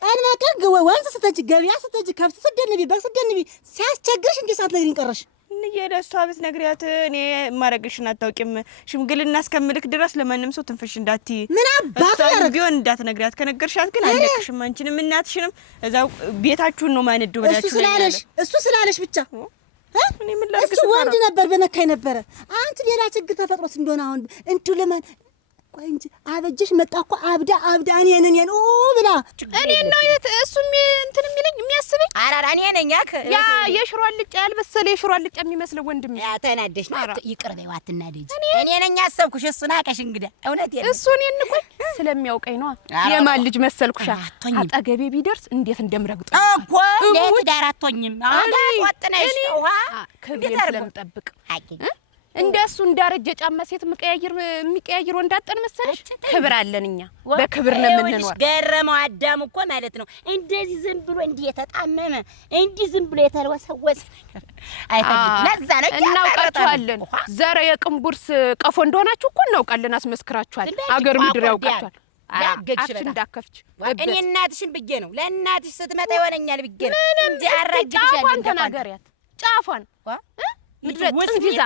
ቀን በቀን ወንዝ ስትሄጂ ገበያ ስትሄጂ ከብት ስትደንቢ በግ ስትደንቢ ሲያስቸግርሽ እንዴት ሳትነግሪኝ ቀረሽ? እንዬ ለእሷ ብትነግሪያት እኔ የማረግሽን አታውቂም። ሽምግልና እስከምልክ ድረስ ለማንም ሰው ትንፍሽ እንዳትዪ። ምን አባቱ ያረግ ቢሆን እንዳትነግሪያት። ከነገርሻት ግን አለቅሽም። አንቺንም እናትሽንም እዛው ቤታችሁን ነው ማንዱ ብላችሁ እሱ ስላለሽ ብቻ እኔ ምን ላድርግ? እሱ ወንድ ነበር በነካኝ ነበረ። አንቺ ሌላ ችግር ተፈጥሮት እንደሆነ አሁን እንቱ ለማን ቆይ እንጂ አበጀሽ መጣ እኮ አብዳ እኔን ብላ እኔን ነው እሱም እንትን የሚለኝ የሚያስበኝ። አራራ እኔ ነኝ ያ የሽሮ አልጫ ያልበሰለ የሽሮ አልጫ የሚመስለው ወንድም ያ ተናደሽ ነው። ይቅር በይው አትናደጂ። እኔ ነኝ ያሰብኩሽ። እሱ ናቀሽ እንግዳ እውነት የለም። እሱ እኔን እኮ ስለሚያውቀኝ ነው። የማን ልጅ መሰልኩሻ? አጠገቤ ቢደርስ እንዴት እንደምረግጥ እኮ ለትዳር አትሆኝም። አጋጥ ወጥነሽ ውሃ ክብሬን ስለምጠብቅ እንደሱ እንዳረጀ ጫማ ሴት የሚቀያይር ወንድ አጠን መሰለሽ? ክብር አለን እኛ በክብር ነው የምንኖር። ገረመው አዳም እኮ ማለት ነው እንደዚህ ዝም ብሎ እንዲህ የተጣመመ እንዲህ ዝም ብሎ የተልወሰወሰ ነገር አይፈልግም። ለዛ ነው እናውቃችኋለን። ዘረ የቅንቡርስ ቀፎ እንደሆናችሁ እኮ እናውቃለን። አስመስክራችኋል። አገር ምድር ያውቃችኋል። አፍሽ እንዳከፍች እኔ እናትሽን ብዬ ነው ለእናትሽ ስትመጣ ይሆነኛል ብዬ ነው እንጂ አራጅልሽ ጫፏን ተናገሪያት። ጫፏን ምድረ ጥንዚዛ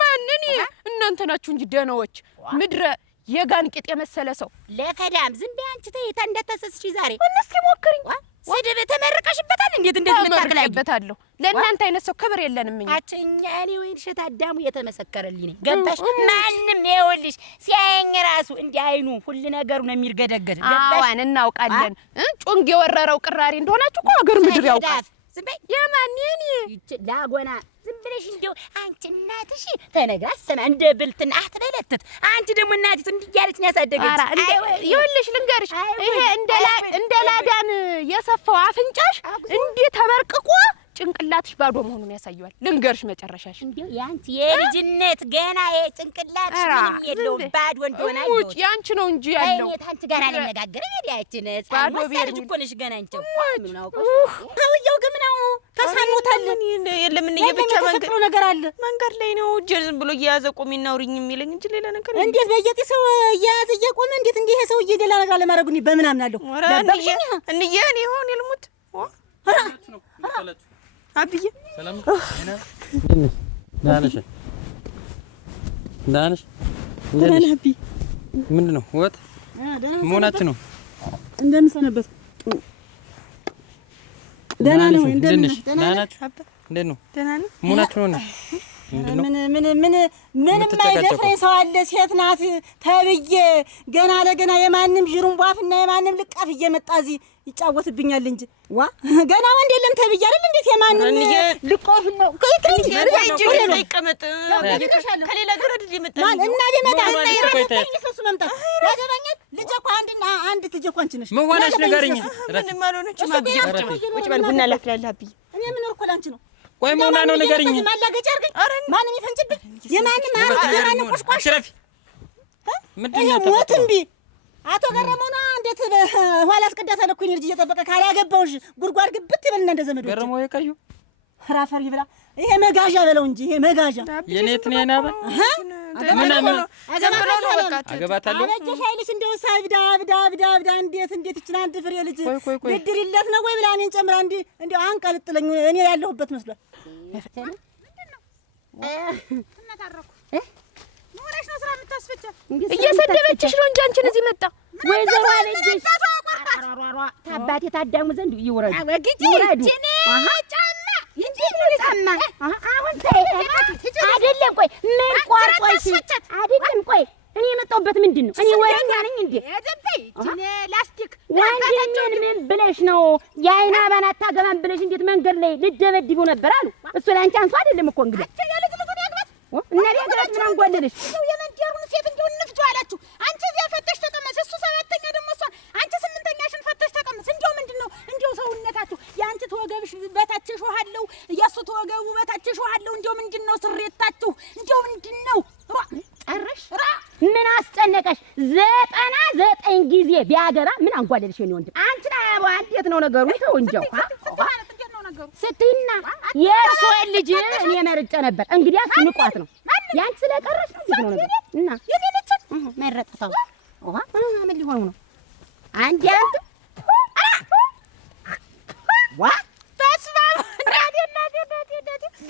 ማንን እናንተ ናችሁ እንጂ ደነዎች። ምድረ የጋንቂጥ የመሰለ ሰው ለከዳም ዝም በይ አንቺ። ተይ እንደተሰስሽ ዛሬ እስኪ ሞክሪኝ። ስድብ ተመረቀሽበታል። እንዴት ተመረቀሽበታለሁ? ለእናንተ አይነት ሰው ክብር የለንም እኛ። አጭኛ እኔ ወይን ሸት አዳሙ የተመሰከረልኝ ነኝ። ገባሽ? ማንም ይኸውልሽ ሲያየኝ ራሱ እንዲህ አይኑ ሁሉ ነገሩ ነው የሚርገደገድ። ገባሽ? አዋን እናውቃለን። ጩንግ የወረረው ቅራሪ እንደሆናችሁ እኮ አገር ምድር ያውቃል። ዝም በይ የማን የኔ ላጎና ዝም ብለሽ እንደው አንቺ እናትሽ ተነግራ ሰማ እንደ ብልትና አትበለትት። አንቺ ደግሞ እናቲቱ እንዲያለች ነው ያሳደገች። ይኸውልሽ ልንገርሽ፣ ይሄ እንደ ላዳን የሰፋው አፍንጫሽ እንዲህ ተበርቅቆ ጭንቅላትሽ ባዶ መሆኑን ያሳየዋል። ልንገርሽ መጨረሻሽ እንዴ ያንቺ የልጅነት ገና የጭንቅላትሽ ምንም የለውም ባዶ እንደሆነ አይደል? ያንቺ ነው እንጂ ያለው። እኔ ታንቺ ጋር አልነጋገርም። ያቺን ባዶ ቢርጅ እኮ ነሽ ገና አንቺ ምን አውቀሽ ታውየው ግን ነው ተሳሞታል። የለም እኔ የብቻ ነገር አለ መንገድ ላይ ነው እጄ ዝም ብሎ እየያዘ ቆሚ እናውሪኝ የሚለኝ እንጂ ሌላ ነገር እንዴት በየጤ ሰው እየያዘ እየቆመ እንዴት እንዲህ ይሄ ሰውዬ ሌላ ነገር ለማድረጉኝ በምን አምናለሁ? ለበሽኝ እንዬ እኔ ሆን ልሙት አብዬ ሰላም ነሽ? ዳንሽ ምንድን ነው ወጥ መሆናችሁ ነው? እንደምሰነበት ደህና ነው። ደህና ናችሁ? እንዴት ነው መሆናችሁ ነው? ምንም የማይደፍረኝ ሰው አለ? ሴት ናት ተብዬ ገና ለገና የማንም ዥሩምቧፍና የማንም ልቃፍ እየመጣ እዚህ ይጫወትብኛል እንጂ ዋ ገና ወንድ የለም ተብዬ አይደል? እንዴት የማንም ልቆፍ ነው ይቀመጥ ከሌላ ገር አይደል ይመጣ እና ቢመጣ እና ይረዳኝ ሰው መምጣት ያገባኛል። ልጅ እኮ አንድ ልጅ እኮ አንቺ ነሽ። መዋናሽ ንገሪኝ። ምንም አልሆነችም። አብዬ ቁጭ በል ቡና ላፍላለህ። አብዬ እኔ ምን እኮ ላንቺ ነው። ቆይ መሆና ነው ንገሪኝ። ማላገጫ አርገኝ ማንም ይፈንጭብኝ የማንም አርገኝ የማንም ቆሽቆሽ አሽረፊ ይሄ ሞት እምቢ አቶ ገረመውና እንዴት ኋላ አስቀዳታለሁ እኮ ልጅ እየጠበቀ ካላገባውሽ ጉድጓድ ግብት ይበልና እንደ ዘመዶች ገረመው የቀዩ ራፈር ይብላ ይሄ መጋዣ በለው እንጂ ይሄ መጋዣ የኔት ነው ያናበ አገባታለሁ አበጀሽ አይልሽ እንደው ሳብዳ እንዴት ይችላል አንድ ፍሬ ልጅ ግድሪለት ነው ወይ ብላ እኔን ጨምራ እንደው አንቀልጥለኝ እኔ ያለሁበት መስሏል ምንድነው ተናታረኩ ኖራሽ ነው ስራ የምታስፈጫ እየሰደበችሽ ነው እንጂ አንቺን እዚህ መጣ ወይዘሮ አለጅሽ ታባቴ ታዳሙ ዘንድ ይውረዱ ጫማ አሁን አይደለም ቆይ ምን ቋርጦሽ አይደለም ቆይ እኔ የመጣሁበት ምንድን ነው? እኔ ወሬኛ ነኝ እንዴ? እኔ ላስቲክ ወንድሜን ምን ብለሽ ነው የአይና ባና አታገባም ብለሽ እንዴት መንገድ ላይ ልደበድቡ ነበር አሉ። እሱ ላንቺ አንሱ አይደለም እኮ እንግዲህ እና ያገራት ምን አንጓለልሽ? ነው የመንጀሩን ሴት እንደው እንፍጆ አላችሁ። አንቺ እዚያ ፈተሽ ተቀመጭ፣ እሱ ሰባተኛ ደግሞ እሷ አንቺ ስምንተኛሽን ፈተሽ ተቀመጭ። እንደው ምንድነው እንደው ሰውነታችሁ ያንቺ ተወገብሽ በታች ሾሃለው ያሱ ተወገቡ በታች ሾሃለው እንደው ምንድነው ስሬታችሁ? እንደው ምንድነው ጨርሽ ምን አስጨነቀሽ? 99 ጊዜ ቢያገባ ምን አንጓለልሽ? የኔ ወንድም አንቺ አባ እንዴት ነው ነገሩ? ተው እንጀው ስትይና የእርሶ ልጅ እኔ መርጬ ነበር። እንግዲህ ንቋት ነው ያንቺ ስለቀረሽ ነው እንዴት ነው ነገር እና የኔነች መረጥታው ምን ሊሆኑ ነው? አንዴ አንተ ዋ ተስፋ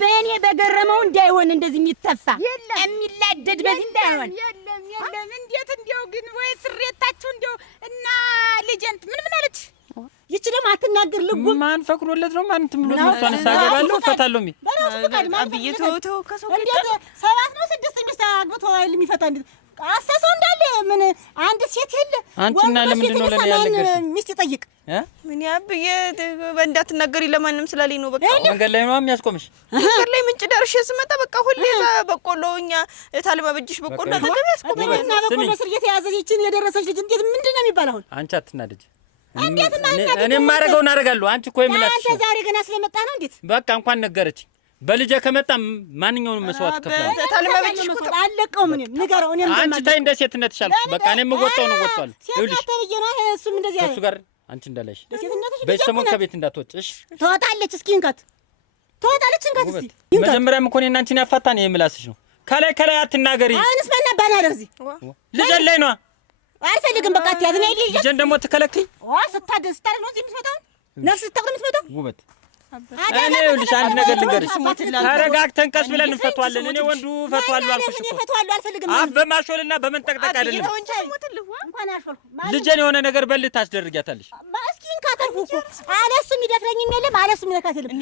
በእኔ በገረመው እንዳይሆን እንደዚህ የሚተፋ የሚላደድ በዚህ እንዳይሆን የለም እንዴት እንደው ግን ወይ ስሬታችሁ እንደው እና ልጅንት ምን አለች? ይቺ ደግሞ አትናገር ልጉም ማን ፈቅዶለት ነው? ማን ትምሎት ነው? እሷን ሳገባለሁ ፈታለሁ ሚ በራሱ ፈቃድ ማለት አብይተው ከሰው እንዴት 7 ነው 6 ሚስት አግብቶ አይል የሚፈታ እንዴት አሰሰው እንዳለ ምን አንድ ሴት የለ አንቺና ለምንድን ነው ለኔ ያለገርሽ? ሚስት ይጠይቅ ምን ያብዬ እንዳትናገሪ ለማንም ስላለኝ ነው። በቃ መንገድ ላይ ነው የሚያስቆምሽ። መንገድ ላይ ምንጭ ደርሼ ስመጣ በቃ ሁሌ በቆሎኛ ታልባበጅሽ በቆሎ አጠገብ ያስቆመኝና በቆሎ ስር እየተያዘች ይችን የደረሰች ልጅ እንዴት ምንድነው የሚባለው? አሁን አንቺ አትናደጂ። እኔ ማረጋውን አደርጋለሁ። አንቺ እኮ የምላሽ አንተ ዛሬ ገና ስለመጣ ነው እንዴት? በቃ እንኳን ነገረች። በልጄ ከመጣ ማንኛውንም መስዋዕት ከፍላለሁ። ታልባበጅሽ አለቀው ምን ንገረው። እኔም አንቺ ታይ እንደ ሴትነት ይሻልሽ። በቃ እኔም ወጣው ነው ወጣው። ይኸውልሽ እሱም እንደዚህ እሱ ጋር አንቺ እንዳለሽ በሰሞን ከቤት እንዳትወጭሽ ትወጣለች። እስኪ እንካት ትወጣለች። እንካት እስኪ መጀመሪያም እኮ እኔና አንቺን ያፋታን የምላስሽ ነው። ከላይ አትናገሪ። አሁንስ ማን አባናለህ? እዚህ ልጅ ላይ ነው አልፈልግም። በቃ አትያዝ ነው ልጅ ልጅን ደግሞ ትከለክይ። ስታደስ ነው እዚህ የምትመጣው ነፍስ ስታቅም የምትመጣው ውበት እኔ ይኸውልሽ አንድ ነገር ልንገርሽ። ተረጋግተን ቀስ ብለን እንፈቷለን። እኔ ወንዱ ፈቷለሁ አልኩሽ እኮ ፈቷለሁ። አልፈልግም። አፍ በማሾልና በመንጠቅጠቅ አይደለም። እንኳን አልፈልኩም። ልጄን የሆነ ነገር በልህ ታስደርጊያታለሽ። እስኪ እንካተርኩ እኮ አለሱ የሚደፍረኝም የለም አለሱ የሚነካት የለም።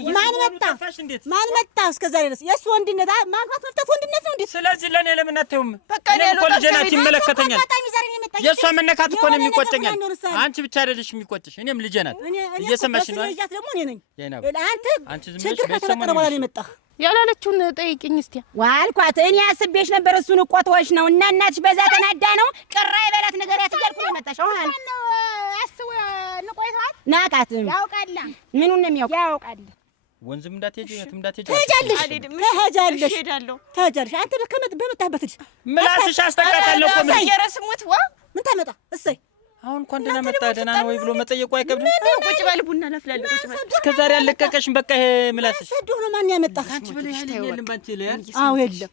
ማን መጣ እስከዛሬ ድረስ የእሱ ወንድነት ማግባት መፍታት ወንድነት ነው እንዴ? ስለዚህ ለእኔ ለምን አትይውም? እኔ እኮ ልጄ ናት ይመለከተኛል። የእሷ መነካት እኮ ነው የሚቆጨኛል። አንቺ ብቻ አይደለሽ የሚቆጭሽ፣ እኔም ልጄ ናት። እየሰማሽ ነው አይደል? ደግሞ እኔ ነኝ አንቺ ዝም ችግር ከተፈጠረ በኋላ ነው የመጣህ። ያላለችውን ጠይቂኝ እስቲ ዋልኳት። እኔ አስቤሽ ነበር እሱን ቆጥቶሽ ነው እና እናትሽ በዛ ተናዳ ነው ቅራ ይበላት ነገር ያትገልኩ ነው መጣሽ። አሁን አስው ንቆይቷት ናቃት ያውቃል። ምኑን ነው የሚያውቅ? ያውቃል። ወንዝም እንዳትሄጂ የትም እንዳትሄጂ ትሄጃለሽ። አንተ በመጣህበት ልጅ ምላስሽ አስተካክላለሁ እኮ ምን የረስሙት ምን ታመጣ? እሰይ አሁን እንኳን ደህና መጣ ደህና ነው ወይ ብሎ መጠየቁ አይከብድም? ቁጭ በል ቡና ላፍላለሁ። ቁጭ በል እስከ ዛሬ አለቀቀሽም። በቃ ይሄ ምላስሽ ሰዶ ነው። ማን ያመጣህ? አንቺ ብለሽ የለም ባንቺ ላይ አዎ የለም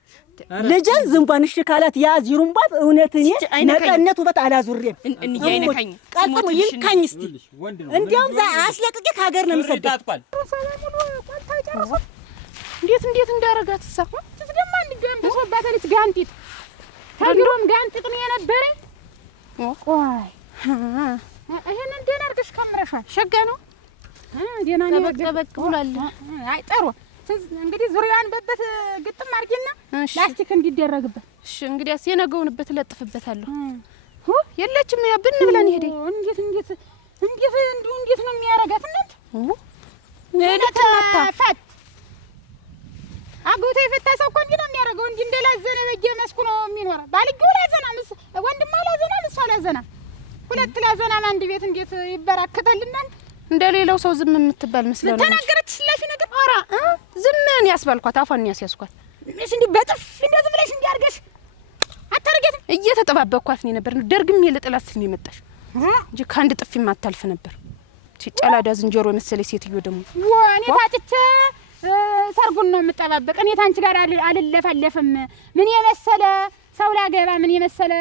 ልጅን ዝንቧን እሺ ካላት ያዝ ይሩምባት። እውነት እኔ ነቀነት ውበት አላዙሬም። እንያይነካኝ ቀጥሞ ይንካኝ እስቲ እንዲያውም ዛ አስለቅቄ ከሀገር ነው የምሰደው። እንዴት እንዳረጋት ሳሁ ደግሞ አንገም ተሰባተልሽ ጋንቲት ታግሮም ጋንቲት ነው የነበረ። ቆይ ይሄን እንደና አርገሽ ከምረሻል። ሸጋ ነው ደና ነው በቅ ብሏል። አይ ጥሩ እንግዲህ ዙሪያን በበት ግጥም አርጊና ላስቲክ እንዲደረግበት። እሺ እንግዲያስ የነገውንበት ለጥፍበታለሁ። የለችም ያ ብን ብለን ሄደ። እንዴት ነው የሚያረጋት? እናንተ ፈት አጎቴ የፈታ ሰው እኮ እንዲህ ነው የሚያደርገው። እንዲህ እንደላዘነ በየመስኩ ነው የሚኖረው። ባልጌው ላዘና ወንድማ ላዘና እሷ ላዘና ሁለት ላዘና አንድ ቤት እንዴት ይበራከታል? እናንተ እንደሌላው ሰው ዝም የምትባል መስለው ነው ተናገረች። ስለፊ ነገር ኧረ ዝም ምን ያስባልኳት አፏን ያስያዝኳት እሺ እንዲህ በጥፍ እንደዚህ ብለሽ እንዲያርገሽ አታርጊ እንዴት እየተጠባበቅኳት ነው ነበር። ደርግም የለጥላት ስል ነው የመጣሽ እንጂ ከአንድ ጥፊ ማታልፍ ነበር። ጨላዳ ዝንጀሮ መሰለኝ ሴትዮ ደግሞ ወኔ ታጥቼ ሰርጉን ነው የምጠባበቅ። እኔ ታንቺ ጋር አልለፈለፍም። ምን የመሰለ ሰው ላገባ ምን የመሰለ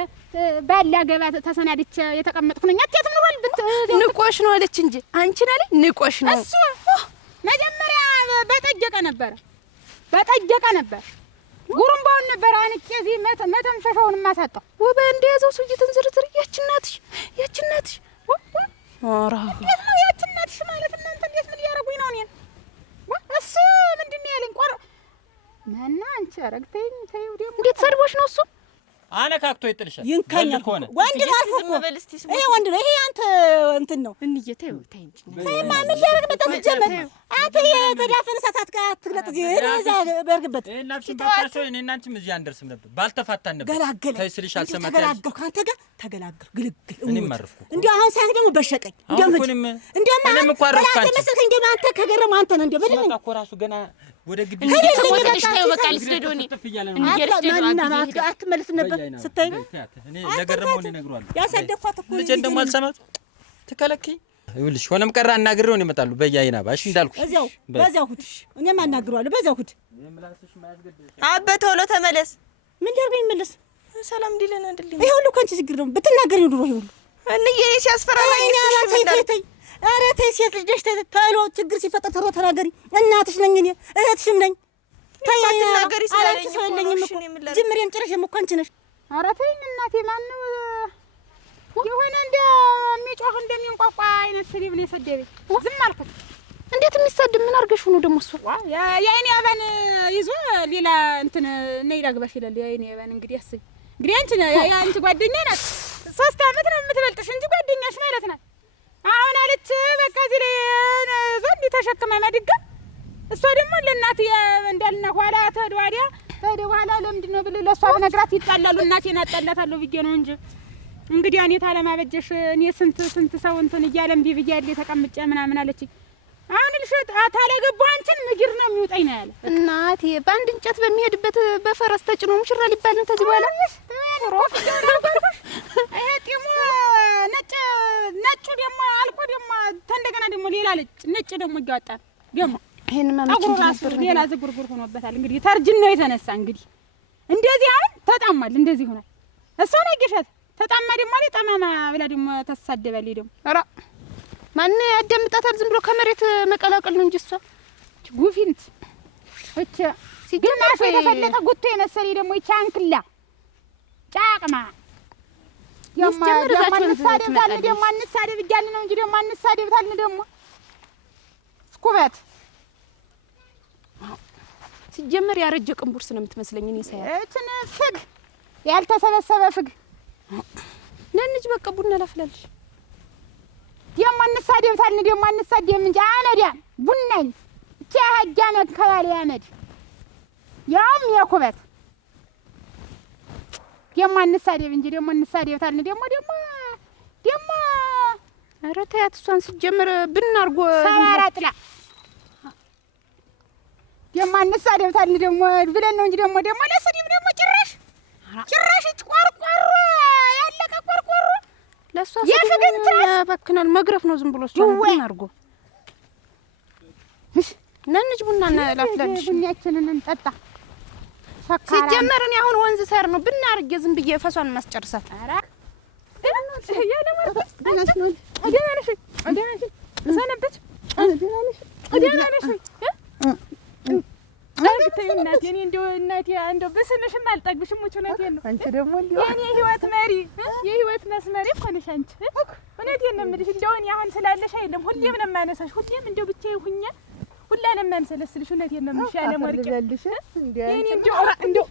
ባል ላገባ ተሰናድቼ የተቀመጥኩ ነኝ። አትያት ነው ወልብት ንቆሽ ነው አለች እንጂ አንቺን አለ ንቆሽ ነው እሱ። መጀመሪያ በጠጀቀ ነበር ጉሩምባውን ነበር አንቄ እዚህ መተንፈሻውን ማሳጣው ወበ እንደያዘው ሰውዬትን ዝርዝር ያችናትሽ ኧረ እንዴት ነው ያችናትሽ ማለት እናንተ እንዴት ምን ያረጉኝ ነው እኔን እሱ ምንድን ነው ያለኝ ቆረ ማና አንቺ አረግተኝ ተይው ደግሞ እንዴት ሰድቦሽ ነው እሱ አነካክቶ ይጥልሻል ይንካኛ ወንድ ማለት እኮ ይሄ ወንድ ነው። ይሄ አንተ እንትን ነው እንዬ ተይው ተይ እንጂ ተይማ ምን ያረግ በተጀመረ አንተ የተዳፈነ ሰዓታት ጋር አትግለጥ እዚህ እዛ በርግበት እናንቺም ባታሰው እኔና አንቺም እዚህ አንደርስም ነበር ባልተፋታን ነበር ተይ ስልሽ አልሰማተሽ ተገላገልኩ አንተ ጋር ተገላገልኩ ግልግል እኔም ማረፍኩ እንዴ አሁን ሳይክ ደግሞ በሸቀኝ እንደም እኮ አረፍኩ አንተ መሰለኝ እንዴ አንተ ከገረም አንተ ነው እንዴ በደል እኮ ራሱ ገና ወደ ግቢ ተቆጥተሽ ታዩ በቃ ልስደዶኒ አትመልስ ነበር ስታይ እኔ ለገረመው ነው ነግሯል ያሰደኳት እኮ ልጅ እንደሞ አልሰማት ተከለከይ ይኸውልሽ ሆነም ቀራ አናግረው ነው ይመጣሉ በያይና ባሽ እንዳልኩሽ በዛው ሁት እኔም አናግረዋለሁ በዛው ሁት አበቶሎ ተመለስ ምን ደርበኝ መለስ ሰላም ዲለና አይደለም ይሄ ሁሉ ከአንቺ ችግር ነው ብትናገሪው ድሮ ይሄ ሁሉ እንዬ ሲያስፈራራኝ ተይ ኧረ ተይ ሴት ልጅ ነሽ ተሎ ችግር ሲፈጠር ተሮ ተናገሪ እናትሽ ነኝ እኔ እህትሽም ነኝ ተይ ተናገሪ ስለኝ ሰው የለኝም እኮ ጅምሬም ጭራሽም እኮ አንቺ ነሽ ኧረ ተይኝ እናቴ ማነው የሆነ እንደሚጮህ እንደሚንቋቋ አይነት ስድብ ነው የሰደበኝ ዝም አልኩት እንዴት የሚሰድብ ምን አርገሽ ነው ደግሞ እሱ የአይኔ አበን ይዞ ሌላ እንትን ነይ ላግባሽ ይላል የአይኔ አበን እንግዲህ አስቢ እንግዲህ አንቺ ጓደኛ ናት 3 አመት ነው የምትበልጥሽ እንጂ ጓደኛሽ ማለት ናት አሁን አለች በቃ እዚህ ላይ ዞንዲ ተሸክማ ማድጋ እሷ ደግሞ ለእናት እንዳልና ኋላ ተደዋዲያ በኋላ ለምንድን ነው ብለ ለሷ በነግራት ይጣላሉ እናቴን አጣላታለሁ ብዬ ነው እንጂ እንግዲህ እኔ ታለማበጀሽ እኔ ስንት ሰው እንትን እያለም ቢብያል ተቀምጬ ምናምን አለች አሁን ልሽት ታለገባው አንቺን ምግር ነው የሚውጠኝ ነው ያለ እናቴ በአንድ እንጨት በሚሄድበት በፈረስ ተጭኖ ሙሽራ ሊባል ነው ተዚህ በኋላ ሮፍ ደረባርኩሽ ይሄ ጢሙ ነጭ ደግሞ አልቆ ደግሞ ተንደገና ደግሞ ሌላ ነጭ ደግሞ ይጋጣ ደግሞ ይሄን ማመች ነበር ሌላ ዝጉርጉር ሆኖበታል እንግዲህ ተርጅን ነው የተነሳ እንግዲህ እንደዚህ አሁን ተጣማል እንደዚህ ሆናል እሷ ነው ገሸት ተጣማ ደግሞ አለ ጠማማ ብላ ደግሞ ተሳደበልኝ ደግሞ ኧረ ማን ያደምጣታል ዝም ብሎ ከመሬት መቀላቀል ነው እንጂ እሷ ጉፊንት እቺ ሲግማሽ የተፈለጠ ጉቶ የመሰለኝ ደግሞ ይቻንክላ ጫቅማ ደግሞ አንሳደብ እያልን ነው እንጂ ደግሞ አንሳደብ ታልን ደግሞ ስኩበት ሲጀመር ያረጀ ቅንቡርስ ነው የምትመስለኝ እኔ ሳያት እቺን ፍግ ያልተሰበሰበ ፍግ ለንጅ በቃ ቡና ላፍላልሽ ደግሞ አንሳደብ ታልን ደግሞ አንሳደብ እንጂ አመዳም ቡናኝ እቺ ሀጃነ ከባለ ያመድ ያውም የኩበት ደግሞ አንሳደብ እንጂ ደግሞ አንሳደብ ታልን ደግሞ ኧረ ተያት እሷን ሲጀመር ብናርጎ ሰባራ ጥላ ደግሞ አንሳደብ ታልን ደግሞ ብለን ነው እንጂ ደግሞ ለስድብ ደግሞ ጭራሽ ቆርቆሮ ያለቀ ቆርቆሮ ለሷ ሲገንት ያባክናል መግረፍ ነው ዝም ብሎ እሷ ብናርጎ ነንጅ ቡና ላፍላልሽ ቡናችንን እንጠጣ ሲጀመር እኔ አሁን ወንዝ ሰር ነው ብናርጌ ዝም ብዬ ፈሷን ማስጨርሳት ኧረ ያለ ማለት ደናሽ ነው አደናሽ ሰነበት አደናሽ እናቴ እኔ እንደው በስምሽም አልጠግብሽም ሙች እውነቴን ነው አንቺ ደግሞ እንደው የኔ ህይወት መሪ የህይወት መስመሪ እኮ ነሽ አንቺ እውነቴን ነው የምልሽ እንደው እኔ አሁን ስላለሽ አይደለም ሁሌም ነው የማነሳሽ ሁሌም እንደው ብቻዬን ሁኜ ሁላንም ማምሰለስልሽ እውነቴን ነው የምልሽ ያለ ወርቄ የኔ እንደው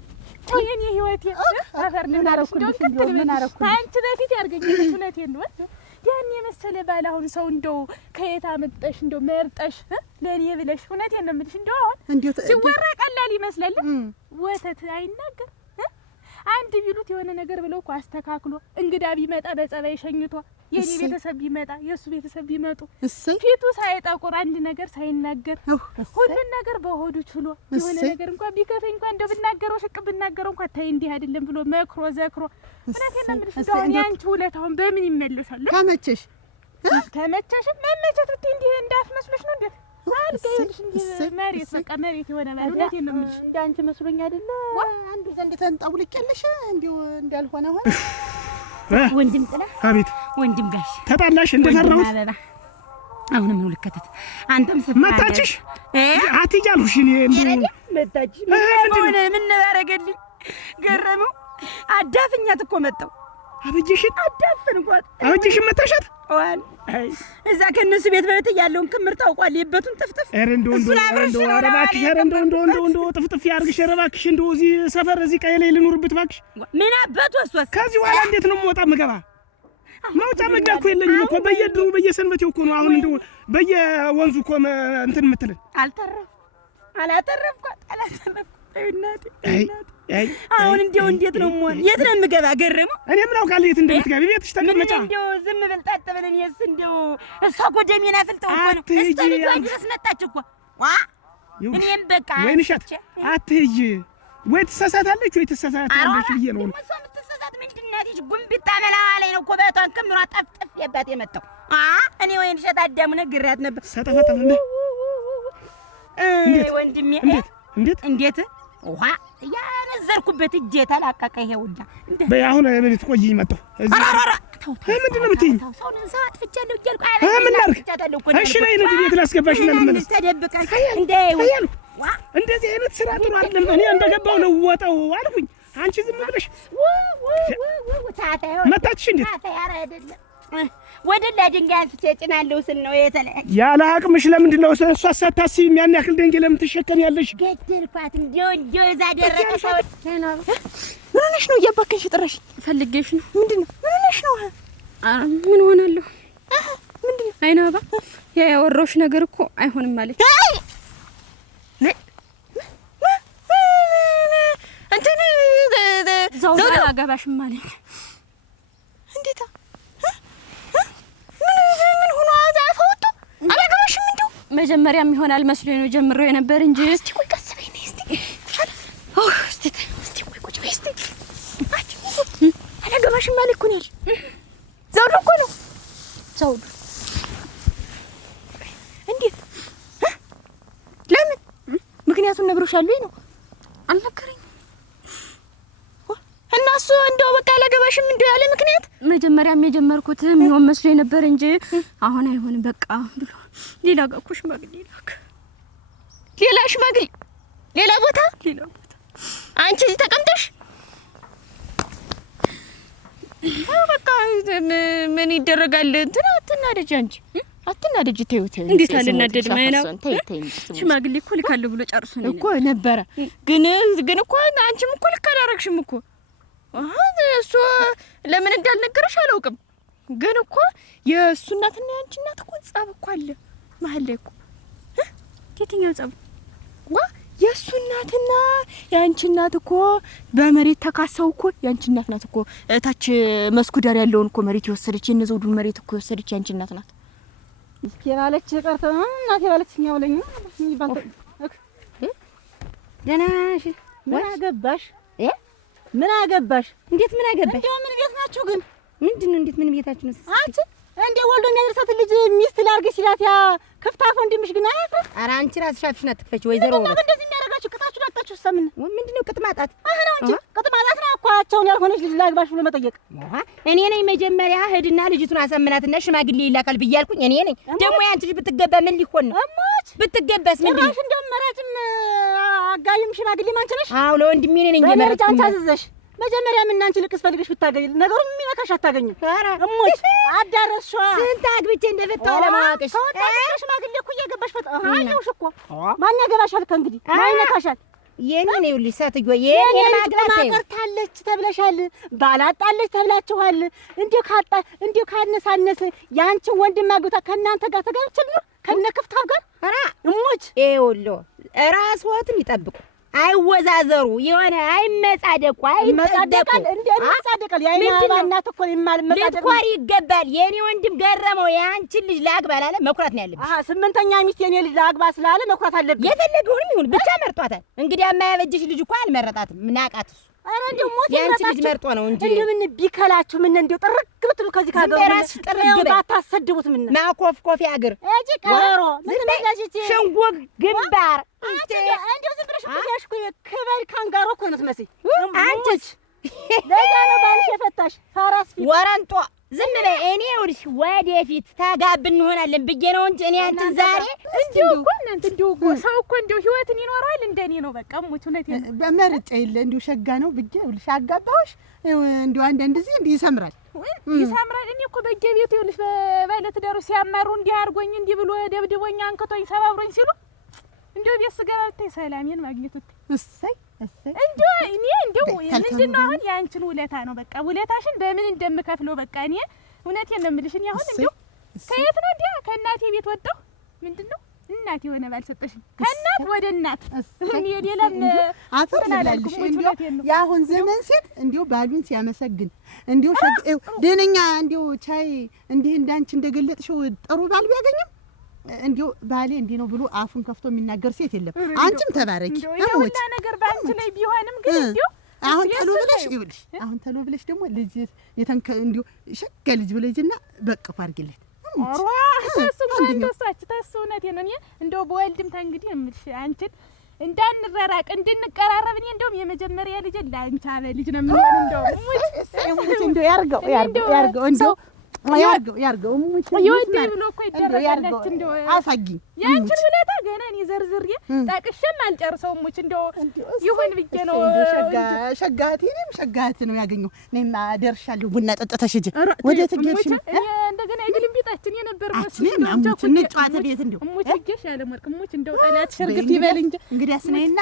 የኔ ህይወቴ አፈር ልናረኩልሽ እንደው ምን አረኩልሽ አንቺ በፊት ያርገኝልሽ እውነቴን ነው ያን የመሰለ ባል አሁን ሰው እንደው ከየት አመጣሽ እንደው መርጠሽ ለኔ ብለሽ እውነቴን ነው የምልሽ እንደው አሁን ሲወራ ቀላል ይመስላል ወተት አይናገር አንድ ቢሉት የሆነ ነገር ብለው እኮ አስተካክሎ እንግዳ ቢመጣ በጸባይ ሸኝቶ የኔ ቤተሰብ ቢመጣ የሱ ቤተሰብ ቢመጡ ፊቱ ሳይጠቁር አንድ ነገር ሳይናገር ሁሉን ነገር በሆዱ ችሎ የሆነ ነገር እንኳን ቢከፈኝ እንኳን እንደው ብናገረው ሽቅ ብናገረው እንኳን ታይ እንዲህ አይደለም ብሎ መክሮ ዘክሮ እውነቴን ነው የምልሽ። እንደው ያንቺ ውለታውን በምን ይመለሳል? ተመቸሽ ተመቸሽም መመቸት ብትይ እንዲህ እንዳትመስልሽ ነው እንዴ? አልገይልሽ እንዲህ መሬት በቃ መሬት የሆነ ማለት ነው የምልሽ። እንደ አንቺ መስሎኝ አይደለ አንዱ ዘንድ ተንጣውልቄልሽ እንዲው እንዳልሆነ ሆነ። ወንድም ጥላ አቤት ወንድም ጋሽ ተጣላሽ እንደፈራሁት አሁንም ነው ልከተት አንተም መታችሽ አትያልሁሽ እኔ እንዴ መታች ምን ባረገልኝ ገረመው አዳፍኛት እኮ መጣው አበጀሽን አዳፍንኳት አበጀሽን መታሻት ዋን እዛ ከነሱ ቤት በቤት ያለውን ክምር ታውቋል የበቱን ጥፍጥፍ እንደው አረባክሽ እንደው ጥፍጥፍ ያርግሽ አረባክሽ እንደው እዚህ ሰፈር እዚህ ቀይ ልኑርበት ባክሽ ምን አባቱ እሷስ ከዚህ በኋላ እንዴት ነው የምወጣ የምገባ መውጫ መግቢያ እኮ የለኝም እኮ በየድሩ በየሰንበቴው እኮ ነው አሁን እንደው በየወንዙ እኮ እንትን የምትልን አላተረፍኳት እናቴ አሁን እንደው እንዴት ነው ሞን የት ነው የምገባ ገረመው እኔ ምን አውቃለሁ የት እንደምትገቢ ቤትሽ ተቀመጫ እንደው ዝም ብል ጣጥ ብለን የስ እንደው እሷ ጎደሜና ፍልጠው እኮ ነው እስቲ ድረስ መጣች እኮ ዋ እኔም በቃ ወይንሻት አትሂጂ ወይ ትሳሳታለች ወይ ትሳሳታለች ብዬ ነው እሷ የምትሳሳት ምንድን ናት ይች ጉንቢጣ መላዋ ላይ ነው እኮ በቷን ክምሯ ጠፍጥፍ የባት የመጣው እኔ ወይንሻት አዳሙ ነግሬያት ነበር ሰጠፈጠፍ ወንድሜ እንዴት ውሃ ያነዘርኩበት እጄ ተላቀቀ። ይሄውና በይ አሁን ምን ትቆይኝ መጣሁ እዚህ ምንድን ነው የምትይኝ? ሰውን ሰዓት ፍቻለሁ እያልኩ ምን ላድርግ? እሺ ነይ ነው ቤት ላስገባሽና ልመለስ። ተደብቀሽ እንደዚህ አይነት ስራ ጥሩ አይደለም። እኔ እንደገባው ነው ወጣው አልኩኝ። አንቺ ዝም ብለሽ መታችሽ እንዴት? ታታያራ አይደለም ወደ ለድንጋይ አንስቼ ጭናለሁ ስል ነው የተለያየ ያለ አቅምሽ ለምንድን ነው እሷ ሳታስቢ ያን ያክል ድንጋይ ለምን ትሸከሚያለሽ? ገደልኳት እንደው እዛ ደረቀ ሰው ምን ሆነሽ ነው እያባከንሽ ጥረሽ ፈልጌሽ ነው ምንድን ነው ምን ሆነሽ ነው ምን ሆናለሁ ምንድን ነው አይና ባባ ያ ያወራሁሽ ነገር እኮ አይሆንም ማለት እንትን ዘውዳ አገባሽም ማለት እንዴታ ምን ሆኖ አዛፈውቱ አላገባሽም እንደው መጀመሪያም ይሆናል መስሎኝ ነው ጀምሬው የነበር እንጂ እስቲ ቆይ ቀስ በይ ነይ እስቲ ቆይ ቁጭ በይ እስቲ አላገባሽም ማለት እኮ ነው ዘውዱ እኮ ነው ዘውዱ እንዴት ለምን ምክንያቱም ነግሮሻል ወይ ነው አልነገረኝም እና እሱ እንደው በቃ አላገባሽም እንደው ያለ ምክንያት መጀመሪያም የጀመርኩት የሚሆን መስሎኝ ነበር እንጂ አሁን አይሆንም በቃ ብሎ ሌላ ጋር እኮ ሽማግሌ ላክ ሌላ ሽማግሌ ሌላ ቦታ አንቺ እዚህ ተቀምጠሽ በቃ ምን ይደረጋል እንትን አትናደጂ አንቺ አትናደጂ ተይው እንዴት አልናደድ ማይና ሽማግሌ እኮ ልካለሁ ብሎ ጨርሶ ነው እኮ ነበረ ግን እኮ አንቺም እኮ ልክ አላረግሽም እኮ እሱ ለምን እንዳልነገረሽ አላውቅም ግን እኮ የእሱ እናትና ያንቺ እናት እኮ ጸብ እኮ አለ መሀል ላይ እኮ የትኛው ጸብ የእሱ እናትና ያንቺ እናት እኮ በመሬት ተካሰው እኮ ያንቺ እናት ናት እኮ ታች መስኩ ዳር ያለውን እኮ መሬት የወሰደች የነዘውዱን መሬት እኮ የወሰደች ያንቺ እናት ናት እስኪ ባለች ቀርተ እናቴ ባለችኛው ለኛ ይባል ደናሽ ምን አገባሽ ምን አገባሽ እንዴት ምን አገባሽ እንደው ምን ቤት ናችሁ ግን ምንድነው እንዴት ምን ቤታችሁ ነው አንቺ እንደ ወልዶ የሚያደርሳት ልጅ ሚስት ላርግ ሲላት ያ ክፍታፎ እንደምሽ ግን አያፍር ኧረ አንቺ ራስሽ አፍሽን አትክፈች ወይዘሮ ነው እንደዚህ የሚያደርጋችሁ ቅጣችሁ ላጣችሁ ሰምን ምንድነው ቅጥማጣት ነው እንጂ ቅጥማጣት ነው እኮ አቻውን ያልሆነች ልጅ ላግባሽ ብሎ መጠየቅ እኔ ነኝ መጀመሪያ ሄድና ልጅቱን አሰምናትና ሽማግሌ ይላካል ብያልኩኝ እኔ ነኝ ደግሞ ያንቺ ልጅ ብትገባ ምን ሊሆን ነው እሞች ብትገባስ ምን ራሽ እንደመራጭም አጋይም ሽማግሌ ማንቺ ነሽ አዎ ለወንድሜ ነኝ የመረጫ አንቺ አዘዘሽ መጀመሪያ ምን አንቺ ልቅስ ፈልግሽ ብታገኝ ነገሩ የሚነካሽ አታገኝም እሞች አዳረስሽዋ ስንት አግብቼ እንደፈታው ለማወቅሽ ሽማግሌ እኮ እያገባሽ ፈታ አየውሽ እኮ ማን ያገባሻል ከእንግዲህ ማን ይነካሻል የኔ ነው ይኸውልሽ ሳትዮ የኔ ማግባት ማቀርታለች ተብለሻል ባላጣለች ተብላችኋል እንዲሁ ካነሳነስ ያንቺን ወንድም አግብታ ከእናንተ ጋር ተጋብተሽ ነው ከነ ክፍታፍ ጋር ኧረ እሞች ይኸውልህ ራስዎትን ይጠብቁ አይወዛዘሩ የሆነ አይመጻደቁ አይመጻደቃል እንዴ መጻደቃል ያይና እናት እኮ ይማል መጻደቅ ልትኮሪ ይገባል። የኔ ወንድም ገረመው ያንቺን ልጅ ላግባ አላለ መኩራት ነው ያለብሽ። ስምንተኛ ሚስት የኔ ልጅ ላግባ ስላለ መኩራት አለብሽ። የፈለገውንም ይሁን ብቻ መርጧታል። እንግዲህ የማያበጅሽ ልጅ እኮ አልመረጣትም። ምን አቃት እሱ? አረ እንደው ሞት ያንቺ ልጅ መርጦ ነው እንጂ እንደው ምን ቢከላችሁ ምን እንደው ጥርቅ ብትሉ ከዚህ ካገሩ ራስ ጥርቅ ባታሰድቡት ምን ማኮፍኮፍ ያግር እጂ ቀሮ ምን ተመለሽቲ ሽንጉግ ግንባር እንደው ዝም ብለሽ ያሽኩ ከበል ካንጋሮ እኮ ነው ትመስይ። አንቺስ ለዛ ነው ባልሽ የፈታሽ ፈራስ ፊት ወረንጦ ዝም በይ። እኔ ወዲሽ ወደፊት ታጋብ እንሆናለን ብዬ ነው እንጂ እኔ አንቺን ዛሬ እንዲሁ እኮ እናንተ እንዲሁ ሰው እኮ እንዲሁ ህይወትን ይኖረዋል እንደኔ ነው። በቃ ሙት እውነቴን ነው። በመርጫ የለ እንዲሁ ሸጋ ነው ብዬ ይኸውልሽ አጋባሁሽ። እንዲሁ አንዳንድ ጊዜ እንዲህ ይሰምራል ይሰምራል። እኔ እኮ በየቤቱ ይኸውልሽ በባለትዳሩ ሲያማሩ እንዲህ አድርጎኝ እንዲህ ብሎ ደብድቦኝ አንክቶኝ ሰባብሮኝ ሲሉ እንዲሁ ቤት ስገባ ብታይ ሰላሜን ማግኘት እሰይ እንዲሁ እኔ እንዲሁ ምንድን ነው አሁን የአንቺን ውለታ ነው በቃ ውለታሽን በምን እንደምከፍለው በቃ እኔ እውነቴን ነው የምልሽ። እኔ አሁን እንዲሁ ከየት ነው እንዲያ ከእናቴ ቤት ወጣሁ ምንድን ነው እናቴ የሆነ ባልሰጠሽኝ ከእናት ወደ እናት እኔ ሌላም አፈር ይላልሽ። እንዲሁ የአሁን ዘመን ሴት እንዲሁ ባሉን ሲያመሰግን እንዲሁ ደነኛ እንዲሁ ቻይ እንዲህ እንዳንቺ እንደገለጥሽው ጥሩ ባል ቢያገኝም እንዲሁ ባሌ እንዲህ ነው ብሎ አፉን ከፍቶ የሚናገር ሴት የለም። አንቺም ተባረኪ ሁላ ነገር ባንቺ ላይ ቢሆንም ግን እንዲሁ አሁን ተሎ ብለሽ ይኸውልሽ አሁን ተሎ ብለሽ ደግሞ ልጅ የተንከ እንዲሁ ሸጋ ልጅ ብለጅና በቅፍ አድርጊለት። አሯ እሱ ጋር ተሳች ተሱነት ነው። እኔ እንደው በወልድም ታንግዲህ እምልሽ አንቺን እንዳንራራቅ እንድንቀራረብ እኔ እንደውም የመጀመሪያ ልጅ ላንቺ አበ ልጅ ነው የሚሆን እንደው እንደው ያርገው እንደው ያርገው ሙች ይወድ ብሎ እኮ ይደረጋለች። እንደው አፋጊኝ ያንቺን ውለታ ገና እኔ ዘርዝሬ ጠቅሼም አልጨርሰውም። ሙች እንደው ይሁን ብዬ ነው ሸጋቴ እኔም ሸጋቴ ነው ያገኘው። እኔማ ደርሻለሁ። ቡና ጠጥተሽ ሂጂ። ወደ ትገርሽ ነው እንደገና የግልም ቤታችን የነበር መስሎኝ ነው ሙች እንጫወት ቤት እንደው ሙች ይገሽ ያለ ወርቅ ሙች እንደው ጠላት ሽርግት ይበል እንጂ እንግዲህ አስነይና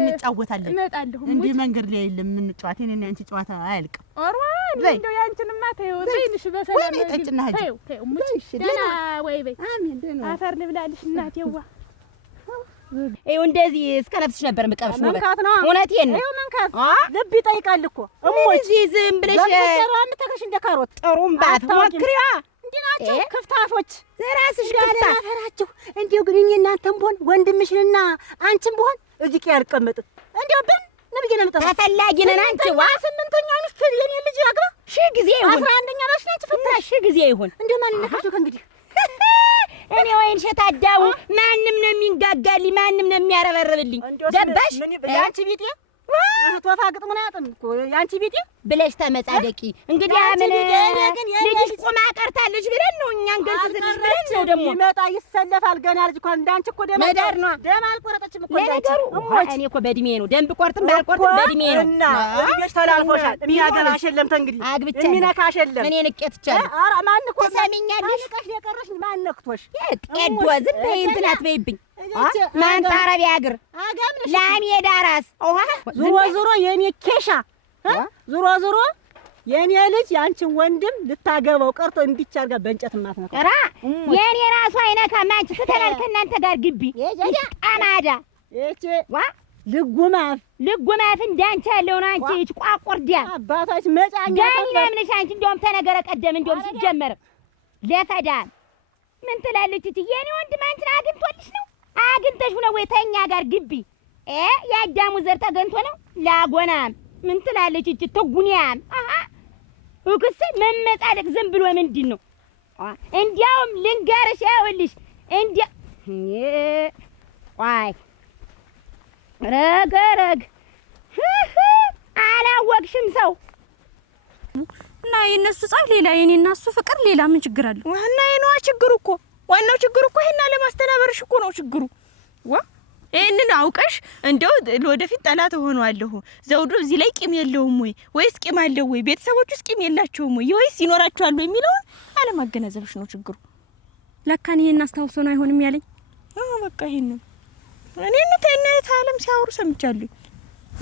እንጫወታለን። እመጣለሁ እንዴ መንገድ ላይ የለም እንጫወት። እኔና አንቺ ጨዋታ አያልቅም። አሯ እንደው ያንቺንማ ተይው ዘይንሽ በሰላም ጠጭና ሂጂ። ተይው ሙች ደህና ወይ በይ አሜን ደህና አፈር ልብላልሽ እናቴዋ። ይኸው እንደዚህ እስከ ነፍስሽ ነበር የምቀብሽ ነው። መንካት ነው እውነቴን ነው። ይኸው መንካት ልብ ይጠይቃል እኮ እሞች ዝም ብለሽ ዘራን ተከሽ እንደ ካሮት ጥሩምባት ሞክሪዋ። እንዲህ ናቸው ክፍታፎች ራስሽ ክፍታ አፈራችሁ። እንዲሁ ግን እኔ እናንተም ብሆን ወንድምሽንና አንቺም ብሆን እዚህ ቀይ አልቀመጥም። እንዲሁ ብን ነብዬ ነው የምጠፋው። ተፈላጊ ነን። አንቺ ዋ ስምንተኛ ሚስት የኔ ልጅ ያግባ ሺህ ጊዜ ይሁን 11ኛ ነሽ ናችሁ ፍታ ሺህ ጊዜ ይሁን እንዲሁ ማን ነካችሁ ከእንግዲህ እኔ ወይን ሸታዳው ማንም ነው የሚንጋጋልኝ፣ ማንም ነው የሚያረበረብልኝ። ገባሽ? ያንቺ ቢጤ ቶፋ ግጥሙን አያጥም እኮ ያንቺ ቢጤ ብለሽ ተመጻደቂ። እንግዲህ አመነ ልጅሽ ቁማ ቀርታለች ብለን ነው እኛ እንገዝልሽ ብለን ነው ደግሞ ይመጣ ይሰለፋል። ገና ልጅ እኮ እንዳንቺ እኮ ደም መዳር ነው ደም አልቆረጠችም እኮ ለነገሩ። እኔ እኮ በእድሜ ነው ደም ብቆርጥም ባልቆርጥም በእድሜ ነው። እና ልጅሽ ተላልፎሻል። የሚያገባሽ የለም ተንግዲህ አግብቻለሁ። የሚነካሽ የለም። እኔ ንቄትቻለሁ። ኧረ ማን እኮ ትሰሚኛለሽ? ንቀሽ የቀረሽ ማን ነክቶሽ? ቀዷ ዝም በይ እንትን አትበይብኝ። ማን ታረቢያ እግር ላሜዳ ራስ ዙሮ ዙሮ የኔ ኬሻ ዙሮ ዙሮ የኔ ልጅ ያንቺን ወንድም ልታገባው ቀርቶ እንዲች አድርጋ በእንጨት ማትነካ ራ የኔ ራሱ አይነካም። አንቺ ፍተናል ከእናንተ ጋር ግቢ አማዳ እቺ ዋ ልጉማፍ እንዳንቺ ያለውን አንቺ እቺ ቋቁርዲያ አባታች መጫኛ ጋኝናምንሽ አንቺ እንደውም ተነገረ ቀደም እንደውም ሲጀመር ለፈዳን ምን ትላለች እቺ የኔ ወንድም አንቺን አግኝቶልሽ ነው አግኝተሽ ነው ወይ ተኛ ጋር ግቢ ያዳሙ ዘር ተገንቶ ነው ላጎናም ምን ትላለች እቺ ተጉኒያም እክስ መመጻደቅ ዝም ብሎ ምንድን ነው? እንዲያውም ልንገርሽ ያውልሽ እንዲያ ዋይ ረገረግ አላወቅሽም ሰው እና የነሱ ጻፍ ሌላ የኔና እሱ ፍቅር ሌላ ምን ችግር አለው? ዋና የነዋ ችግሩ እኮ ዋናው ችግሩ እኮ ይሄን ለማስተናበርሽ እኮ ነው ችግሩ። ይሄንን አውቀሽ እንደው ወደፊት ጠላት ሆኗለሁ ዘውዱ እዚህ ላይ ቂም የለውም ወይስ ቂም አለው ወይ ቤተሰቦቹስ ቂም የላቸውም ወይስ ይኖራቸዋል የሚለውን አለማገናዘብሽ ነው ችግሩ። ለካን ይሄን አስተዋውሶ ነው አይሆንም ያለኝ። በቃ ይሄን እኔን ተነታ ዓለም ሲያወሩ ሰምቻለሁ።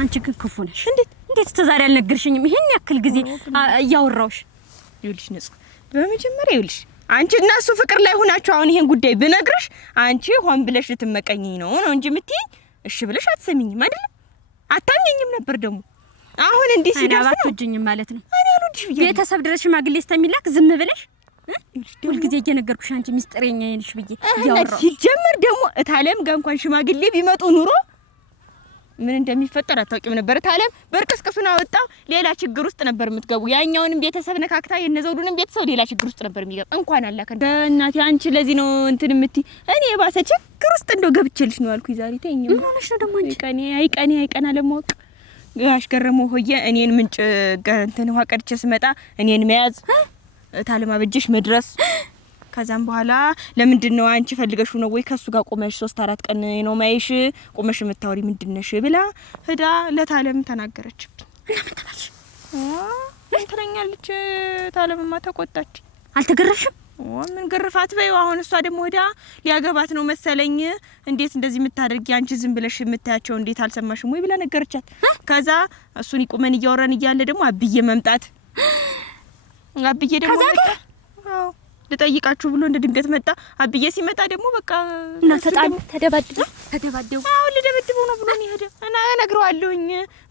አንቺ ግን ክፉ ነሽ። እንዴት ተዛሬ አልነገርሽኝም? ይሄን ያክል ጊዜ እያወራውሽ ይልሽ ነጽ በመጀመሪያ ይልሽ አንቺ እና እሱ ፍቅር ላይ ሆናችሁ አሁን ይሄን ጉዳይ ብነግርሽ አንቺ ሆን ብለሽ ልትመቀኝኝ ነው እንጂ የምትይኝ እሺ ብለሽ አትሰሚኝም አይደል? አታምኘኝም ነበር ደግሞ አሁን እንዲህ ሲደርስ አትወጂኝም ማለት ነው። እኔ አልወድሽ ብዬ ቤተሰብ ድረስ ሽማግሌ እስከሚላክ ዝም ብለሽ ሁልጊዜ እየነገርኩሽ አንቺ ሚስጥረኛ ነሽ ብዬ ያወራው ሲጀምር ደግሞ እታለም ጋር እንኳን ሽማግሌ ቢመጡ ኑሮ ምን እንደሚፈጠር አታውቂም ነበር። እታለም በርቅስቅሱን አወጣው ሌላ ችግር ውስጥ ነበር የምትገቡ። ያኛውንም ቤተሰብ ነካክታ የነዘውዱንም ቤተሰብ ሌላ ችግር ውስጥ ነበር የሚገባ። እንኳን አላከ እናቴ አንቺ ለዚህ ነው እንትን የምትይ። እኔ የባሰ ችግር ውስጥ እንደው ገብቼልሽ ነው አልኩኝ ዛሬ። ተይኝ ምን ሆነሽ ነው ደግሞ አንቺ? አይቀኔ ለማወቅ ጋሽ ገረመው ሆየ እኔን ምንጭ እንትን ውሃ ቀድቼ ስመጣ እኔን መያዝ እታለም አበጀሽ መድረስ ከዛም በኋላ ለምንድን ነው አንቺ ፈልገሽ ነው ወይ ከሱ ጋር ቆመሽ 3-4 ቀን ነው ማይሽ ቆመሽ የምታወሪ ምንድነሽ ብላ ሄዳ ለታለም ተናገረች። እና ምን ተባልሽ? ምን ትለኛለች? ታለምማ ተቆጣች። አልተገረፍሽም? ምን ገርፋት በይው። አሁን እሷ ደግሞ ሄዳ ሊያገባት ነው መሰለኝ። እንዴት እንደዚህ የምታደርጊ አንቺ ዝም ብለሽ የምታያቸው እንዴት አልሰማሽም ወይ ብላ ነገረቻት። ከዛ እሱን ይቆመን እያወራን እያለ ደግሞ አብዬ መምጣት አብዬ ደግሞ መጣ። አዎ ልጠይቃችሁ ብሎ እንደ ድንገት መጣ። አብዬ ሲመጣ ደግሞ በቃ እና ተደባደቡ። አዎ ልደበድበው ነው ብሎ ነው ሄደ። እና እነግረዋለሁኝ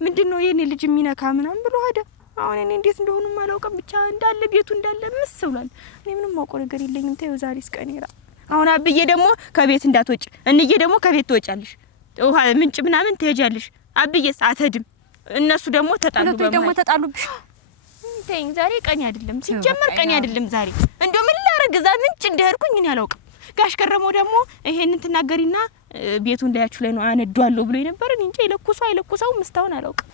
ምንድነው የኔ ልጅ የሚነካ ምናምን ብሎ ሄደ። አሁን እኔ እንዴት እንደሆነ ማላውቅም ብቻ እንዳለ ቤቱ እንዳለ ምስ ብሏል። እኔ ምንም ማውቀው ነገር የለኝም። ተይው ዛሬስ ቀኔራ። አሁን አብዬ ደግሞ ከቤት እንዳትወጪ፣ እንዬ ደግሞ ከቤት ትወጫለሽ፣ ውሃ ምንጭ ምናምን ትሄጃለሽ። አብዬስ አትሄድም። እነሱ ደግሞ ተጣሉብሽ። ተይኝ ዛሬ ቀኔ አይደለም፣ ሲጀመር ቀኔ አይደለም ዛሬ። እንደው ምን ላረግ እዛ ምንጭ እንደሄድኩኝ እኔ አላውቅም። ጋሽ ገረመው ደግሞ ይሄንን ትናገሪና ቤቱ እንዳያችሁ ላይ ነው አነዷለሁ ብሎ ነበር። እኔ እንጂ አይለኩሰው ምስታውን አላውቅም።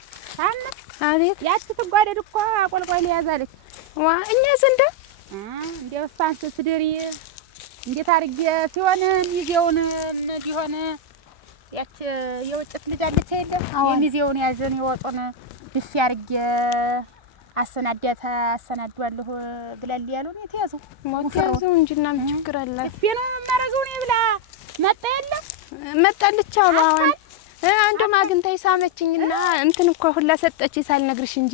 አቤት ያቺ ትጓደድ እኮ አቆልቋይ ያዛለች። እኛ ዘንዳ እንደው ስፓንስ ትድሪ እንዴት አድርጌ ሲሆን ሚዜውን ቢሆን ያቺ የውጭት ልጅ አለች አይደል? የሚዜውን ያዘን ይወጡን ድፍ ያርጌ አሰናዷለሁ ብላል ያለው ነው የተያዘው። ሞተያዙ እንጂና ምን ችግር አለ? እፊ ነው ማረገው ነው ብላ መጣ የለ መጣልች አሉ። አሁን አንዱም አግንታይ ሳመችኝና እንትን እኮ ሁላ ሰጠች ሳልነግርሽ እንጂ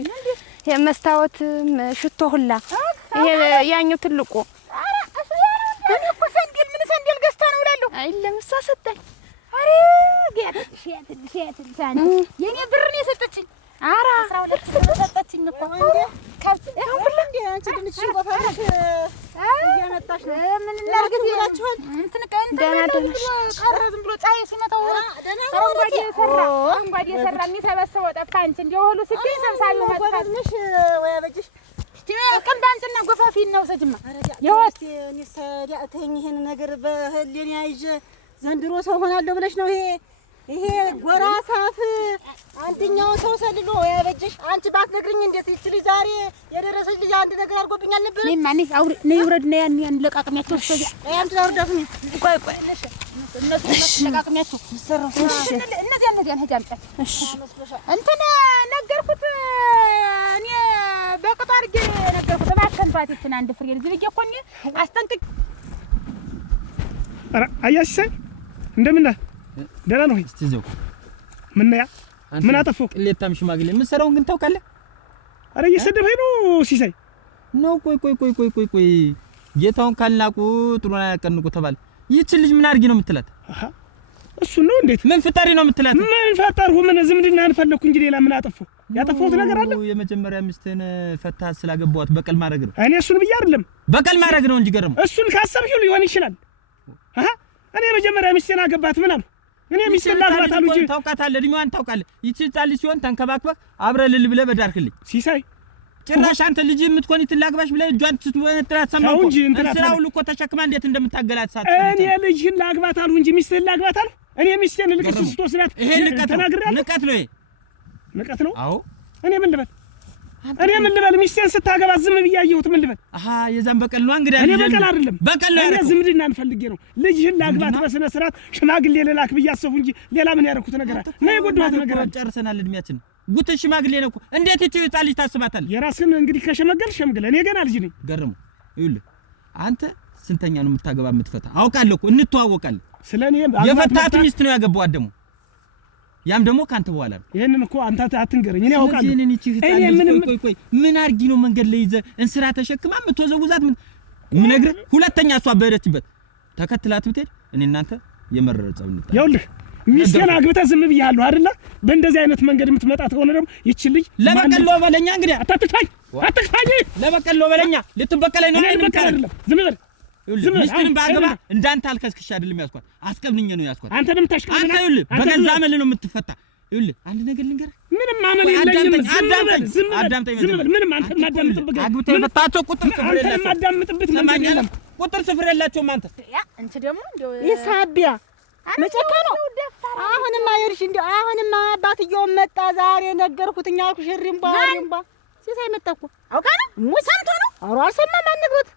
መስታወት ሽቶ ሁላ ይሄ ያኛው ትልቁ እኮ ሰንዴል ገዝታ ነው እላለሁ። አይደለም እሷ ሰጠኝ። አሬ ገያትሽ የኔ ብር ነው የሰጠችኝ። አራ 12 ሰጠችኝ እኮ እንዴ ከብት ሁሉ እንዴ አንቺ ድንችሽን ቆፋሽ እያመጣሽ ነው። ምን እናርግት ይላችኋል? እንትን ቀረ ዝም ብሎ ፀሐይ ሲመታው አረንጓዴ ሰራ የሚሰበስበው ጠፋ። አንቺ እንደው ሁሉ ሲገኝ ሰብሳቢው መጣሽ ወይ አበጅሽ ቅንባንጭና ጎፋፊን ነው ሰጅማ የወስቲ እኔስ ዳተኝ ይሄን ነገር በህሊና ይዤ ዘንድሮ ሰው ሆናለሁ ብለሽ ነው ይሄ ጎራ ሳፍ አንደኛው ሰው ሰልሎ ያበጀሽ አንቺ ባትነግሪኝ እንዴት ይችል ዛሬ የደረሰች ልጅ አንድ ነገር አድርጎብኛል ነበር። እኔ ማን አውሪ ነይ ውረድ ነይ ያን ለቃቅሚያቸው ስለዚህ አንቺ አውርዳፍኝ ቆይ እነሱ ለቃቅሚያቸው ሰራው እነዚያ ሄጃ አምጣት። እሺ እንትን ነገርኩት እኔ በቅጡ አድርጌ ነገርኩት። ባከንፋት እንትን አንድ ፍሬ ልጅ ብዬ እኮ እኔ አስጠንቅቅ ኧረ አያሲሳይ እንደምን ነህ? ደህና ነው። እስቲ ዘው ምን አጠፋው? ቅሌታም ሽማግሌ ምን ሰራውን ግን ታውቃለህ? አረ እየሰደበኝ ነው ሲሳይ ነው። ቆይ ጌታውን ካልናቁ ጥሩና ያቀንቁ ተባለ። ይህች ልጅ ምን አድርጊ ነው የምትላት? እሱ ነው እንዴት ምን ፍጣሪ ነው የምትላት? ምን ፈጣርሁ ምን ዝምድና አንፈለኩ እንጂ ሌላ ምን አጠፋው? ያጠፋሁት ነገር አለ? የመጀመሪያ ሚስትን ፈታህ ስላገባዋት በቀል ማድረግ ነው። እኔ እሱን ብዬ አይደለም በቀል ማድረግ ነው እንጂ ገረመው እሱን ካሰብሽው ሊሆን ይችላል። እኔ የመጀመሪያ ሚስቴን አገባት ምን አሉ? እኔ ሚስቴን ላግባት አሉ እንጂ ታውቃታለህ፣ እድሜዋን ታውቃለህ። ይቺ ጻል ሲሆን ተንከባክበህ አብረህ ልል ብለህ በዳርክልኝ ሲሳይ ጭራሽ አንተ ልጅ የምትኮን ትላግባሽ ብለህ እጇን ስትወነጥራት ሰማሁ እንጂ እንስራው ልኮ ተሸክማ እንዴት እንደምታገላት ሳት እኔ ልጅህን ላግባት አሉ እንጂ ሚስቴን ላግባት አሉ። እኔ ሚስቴን ልቅስ ስትወስዳት ይሄ ንቀት ነው። ንቀት ነው። ንቀት ነው። አዎ እኔ ምን ልበል ሚስቴን ስታገባ ዝም ብዬ አየሁት። ምን ልበል? የዛን በቀል ነው እንግዲህ። እኔ በቀል አይደለም በቀል ነው። እኔ ዝምድና እንፈልጌ ነው ልጅህን ላግባት በስነ ስርዓት ሽማግሌ ልላክ ብዬ አሰቡ እንጂ ሌላ ምን ያደረኩት ነገር አለ? ነው የጎዳሁት ነገር አለ? ጨርሰናል እድሜያችን። ጉት ሽማግሌ ነው እኮ እንዴት እቺ ህፃን ልጅ ታስባታለህ? የራስህን እንግዲህ ከሸመገል ሸምግል። እኔ ገና ልጅ ነኝ። ገረሙ ይኸውልህ አንተ ስንተኛ ነው የምታገባ የምትፈታ? አውቃለሁ እኮ እንተዋወቃለን። ስለኔ የፈታት ሚስት ነው ያገባዋት ደግሞ ያም ደግሞ ካንተ በኋላ ነው። ይሄንን እኮ አንተ አትንገረኝ። እኔ አውቃለሁ። እኔ ቆይ ምን አርጊ ነው መንገድ ላይ ይዘህ እንስራ ተሸክማ የምትወዘውዛት ምን ነግረህ ሁለተኛ እሷ በሄደችበት ተከትላት ብትሄድ እኔ እናንተ የመረረ ጸብ እንጣ። ይኸውልህ ሚስቴን አግብተህ ዝም ብያለሁ አይደለ? በእንደዚህ አይነት መንገድ የምትመጣ ከሆነ ደግሞ ይችልኝ ለበቀሎ በለኛ እንግዲህ አታጥፋኝ ለበቀሎ በለኛ ልትበቀለኝ ነው አይደለም ዝም በል ሚስቱን ባገባ እንዳንተ አልከስክሽ አይደለም ያስኳት አስቀብልኝ ነው ያስኳት አንተንም ታሽከብና አንተ ይኸውልህ በገዛ አመል ነው የምትፈታ ይኸውልህ አንድ ነገር ልንገርህ ምንም አመል የለኝም አዳምጠኝ ምንም አንተ ማዳምጥበት አግብተህ የፈታቸው ቁጥር ስፍር የላቸው አንተ ማዳምጥበት ለማኛለም ቁጥር ስፍር የላቸው አንተ አንቺ ደግሞ እንደው ይሳቢያ መጨካ ነው አሁንማ ይርሽ እንደው አሁንማ አባትየው መጣ ዛሬ ነገርኩትኛ አልኩሽ ሪምባ ሲሳይ መጣ እኮ አውቃ ነው ሰምቶ ነው ኧረ አልሰማም አንግሩት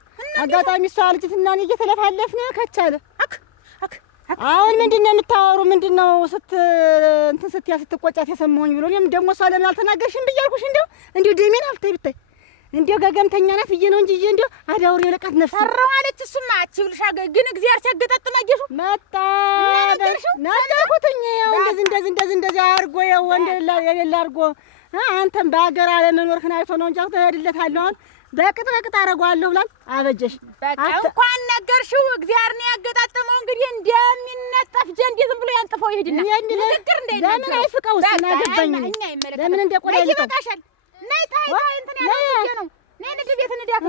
አጋጣሚ እሷ ልጅትና እኔ እየተለፋለፍን ከቻለ አሁን ምንድነው የምታወሩ ምንድነው ስትቆጫት የሰማሁኝ ብሎ እኔም ደግሞ እሷ ለምን አልተናገርሽም ብያልኩሽ እንደው ደሜን አልተይ ብታይ እንደው ገገምተኛ ናት ብዬ ነው እንጂ እንደው አዳውሪ የለቃት ነፍስ ሰራው አለች እሱማ አችብልሻ ግን እግዚአብሔር ሲያገጣጥም አየሹ መጣ ነገርኩትኝ ያው እንደዚህ አርጎ ያው የሌላ አርጎ አንተም በአገር አለመኖርህን አይቶ ነው እንጂ ተሄድለታለሁ አሁን በቅጥ አረጋለሁ ብላል አበጀሽ በቃ እንኳን ነገርሽው እግዚአብሔር ነው ያገጣጠመው እንግዲህ እንደሚነጠፍ ጀንዴ ዝም ብሎ ያንጥፈው ይሄድና ንግግር እንዳይናገር ለምን አይፍቀው ስናገባኝ ለምን እንደቆዳ ይበቃሻል ነይ ታይ እንትን ያለው ነው ነይ ንግድ ቤት እንዳት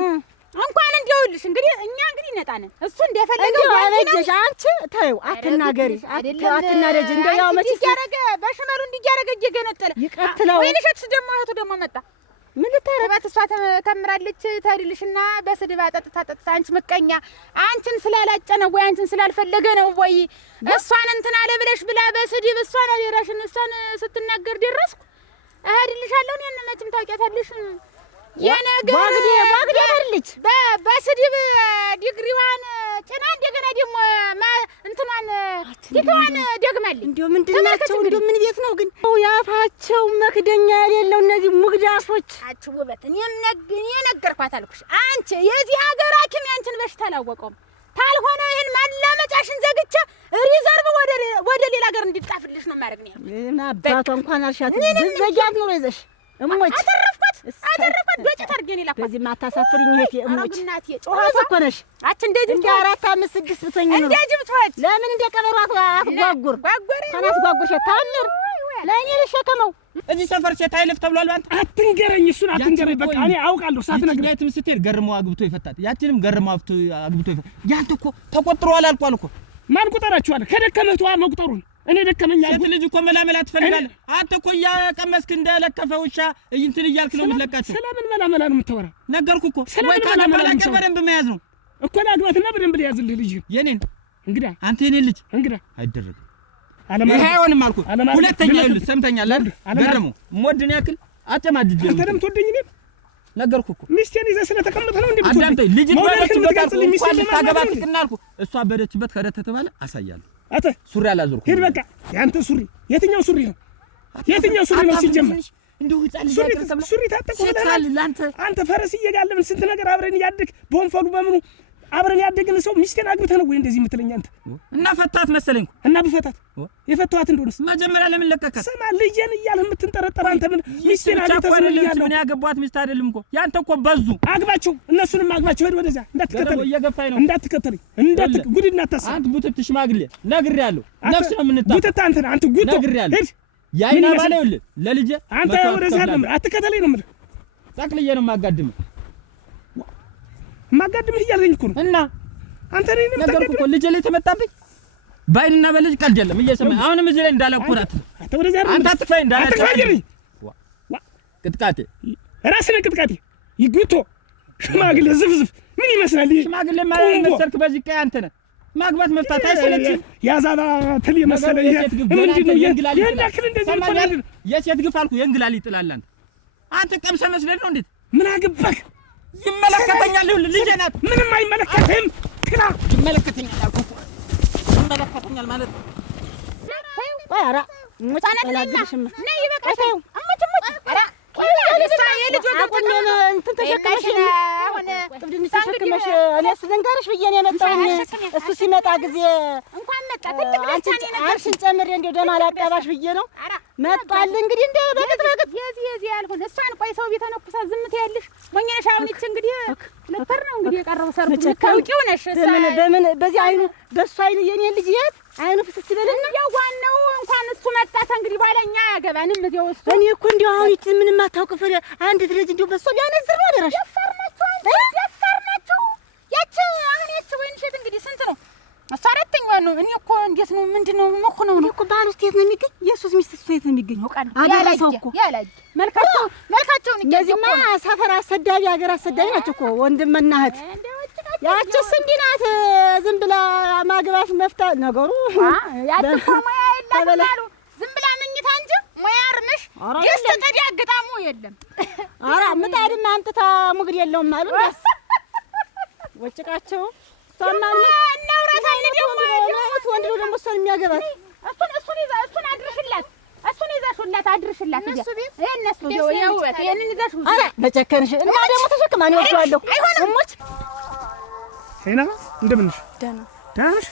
እንኳን እንደውልሽ እንግዲህ እኛ እንግዲህ ነጣነን እሱ እንደፈለገው አበጀሽ አንቺ ተይው አትናገሪ አትናደጅ እንደው ያው መች ያረገ በሽመሉ እንዲያረገ እየገነጠለ ይቀጥለው ወይንሸት ደግሞ እህቱ ደግሞ መጣ ምን ልታረባት እሷ ተምራለች ታድልሽና በስድብ አጠጥታ አንቺ ምቀኛ አንቺን ስላላጨ ነው ወይ አንቺን ስላልፈለገ ነው ወይ እሷን እንትን አለ ብለሽ ብላ በስድብ እሷን አደራሽን እሷን ስትናገር ደረስኩ እሄድልሻለሁ እኔ መቼም ታውቂያታለሽ የነገር ባግዴ አይደልች በስድብ ዲግሪዋን ጭና እንደገና ደግሞ እንትኗን ቲቷን ደግማለች እንደው ምንድናቸው እንደው ምን ቤት ነው ግን ያፋቸው መክደኛ የሌለው እነዚህ ሙግዳፎች አቺ ውበት እኔ ነገርኳት አልኩሽ አንቺ የዚህ ሀገር ሐኪም ያንቺን በሽታ አላወቀውም ታልሆነ ይሄን ማላመጫሽን ዘግቼ ሪዘርቭ ወደ ሌላ ሀገር እንዲጣፍልሽ ነው ማድረግ ነው እና አባቷ እንኳን አልሻት ዘጃት ነው ይዘሽ እሞች አተረፍኳት በጭት አድርጌ ነው ላኳት በዚህ ማታሳፍሪኝ እህቴ እሞች እናቴ ጮኸት እኮ ነሽ አቺ እንደዚህ እንደ 4 5 6 ብትሆኚ ነው እንደዚህ ብትሆኚ ለምን እንደ ቀበሯት አትጓጉር ታናስ ጓጉር ታምር ለእኔ ልሸከመው እዚህ ሰፈር ሴት አይልፍ ተብሏል አንተ አትንገረኝ እሱን አትንገረኝ በቃ እኔ አውቃለሁ ሳትነግረኝ ያቺም ስትሄድ ገርሞ አግብቶ ይፈታል ያቺንም ገርሞ አግብቶ ይፈታል ያንተ እኮ ተቆጥሯል አልኳል እኮ ማን ቆጠራችኋል ከደከመህ ተዋ መቁጠሩን እኔ ደከመኛ ሴት ልጅ እኮ መላመላ ትፈልጋለህ አንተ እኮ ያቀመስክ እንደለከፈ ውሻ እንትን እያልክ ነው የምትለቃቸው ስለምን መላመላ ነው የምታወራ ነገርኩህ እኮ ወይ ካላመላ በደንብ መያዝ ነው እኮ ላግባትና በደንብ ሊያዝልህ ልጅ የኔን እንግዳ አንተ የኔን ልጅ እንግዳ አይደረግም ይሄ አይሆንም አልኩህ ሁለተኛ ይኸውልህ ሰምተኛል አይደል ገርሞ ሞድን ያክል አጨማድጅ አንተ ደም ትወደኝ እኔ ነገርኩህ እኮ ሚስቴን ይዘህ ስለተቀመጥህ ነው እንዴ አዳምጠኝ ልጅ ባለችበት እንኳን ልታገባት ቅና አልኩህ እሷ በደችበት ከረተ ተባለ አሳያለሁ አተ ሱሪ አላዞርኩ ሂድ በቃ ያንተ ሱሪ የትኛው ሱሪ ነው ሲጀምር እንደው ህፃን ልጅ አጥተብላ ሱሪ ታጠቀው ለአንተ አንተ ፈረስ እየጋለብን ስንት ነገር አብረን ያድግ በወንፈሉ በምኑ አብረን ያደግን ሰው ሚስቴን አግብተህ ነው ወይ እንደዚህ የምትለኝ አንተ እና ፈታት መሰለኝ እና ብፈታት የፈታዋት እንደሆነስ መጀመሪያ ለምን ለቀቀት ስማ ልጄን እያልህ የምትንጠረጠር አንተ ምን ሚስቴን አግብተህ ነው ምን ያገቧት ሚስት አይደለም እኮ ያንተ እኮ በዙ አግባቸው እነሱንም አግባቸው ሄድ ወደዛ እንዳትከተለኝ እየገፋኝ ነው እንዳትከተለኝ ጉድ እናታሳ አንተ ቡትት ሽማግሌ ነግሬያለሁ ነፍስ ነው የምንጣ ቡትት አንተ ጉድ ነግሬያለሁ ያይና ባለው ለልጄ አንተ ወደዛ ነው አትከተለኝ ነው የምልህ ጠቅልዬ ነው የማጋድምህ እያለኝ እኮ ነው እና አንተ ነኝ ነገርኩህ እኮ ልጄ ላይ ተመጣብኝ ባይንና በልጅ ቀልድ የለም እየሰማህ አሁንም እዚህ ላይ እንዳላቆራት አንተ ወደዛ አንተ አትፋይ እንዳላቆራት ቅጥቃጤ ራስህ ቅጥቃጤ ይጉቶ ሽማግሌ ዝፍዝፍ ምን ይመስላል ሽማግሌ ማለት መሰልክ በዚህ ቀይ አንተ ነህ ማግባት መፍታት አይሰለችም ያዛባ ተል የመሰለ ምንድነው የእንዳክል እንደዚህ ማለት የሴት ግፍ አልኩህ የእንግላል ይጥላል አንተ ቀምሰህ መስደድ ነው እንዴት ምን አገባህ ይመለከተኛል ልጄ ናት ምንም አይመለከትህም ክላ ይመለከተኛል አልኩህ ይመለከተኛል ማለት ኧረ ሙጣናት ነይ ይበቃሽ አሞች ኧረ እኔስ ልንገርሽ ብዬሽ ነው የመጣሁኝ እሱ ሲመጣ ጊዜ እንኳን መጣ ትልቅ አንቺን ጨምሬ እንደው ደም አላቀባሽ ብዬሽ ነው መጣል እንግዲህ እንደ በቅጥ የዚህ ያልሆነ እሷን ቆይ ሰው ቤተነኩሳ ዝም ትያለሽ ሞኝነሽ አሁን እቺ እንግዲህ ለፈር ነው እንግዲህ የቀረው ሰርጉ ልታውቂው ነሽ በምን በዚህ አይኑ በሱ አይኑ የኔ ልጅ የት አይኑ ፍስስ ይበልና ያው ዋናው እንኳን እሱ መጣታ እንግዲህ ባለኛ ያገባንም እዚያው እሱ እኔ እኮ እንዲያው አሁን እቺ ምንም አታውቅ ፍሬ አንድ ልጅ እንዲያው በሱ ሊያነዝር ነው ደረሽ ደፋር ናቸው ያቺ አሁን ያቺ ወይን ሸት እንግዲህ ስንት ነው አሳረተኛው ነው እኔ እኮ እንዴት ነው ምንድነው መኩ ነው እኮ ባል ውስጥ የት ነው የሚገኝ ኢየሱስ ሚስት የት ነው የሚገኝ አውቃለሁ አዳላሰው እኮ ያላጅ መልካቸውን እነዚህማ ሰፈር አሰዳቢ ሀገር አሰዳቢ ናቸው እኮ ወንድምና እህት ያቺስ እንዲህ ናት ዝም ብላ ማግባት መፍታት ነገሩ ያቺ ሙያ የላትም አሉ ዝም ብላ መኝታ እንጂ ሙያ አርምሽ ደስ ተዳግጣሙ የለም ኧረ ምጣድም አምጥታ ሙግድ የለውም አሉ ወጭቃቸው ሰማን እናውራታለን ደግሞ ወንድ ነው ደግሞ እሷን የሚያገባት እሱን አድርሽላት እነሱ የውበት ይሄንን ይዘሽ ኧረ በጨከንሽ እና ደግሞ ተሸክማ ነው ወጣለሁ አይሆንም ሞች ሄና እንደምን ነሽ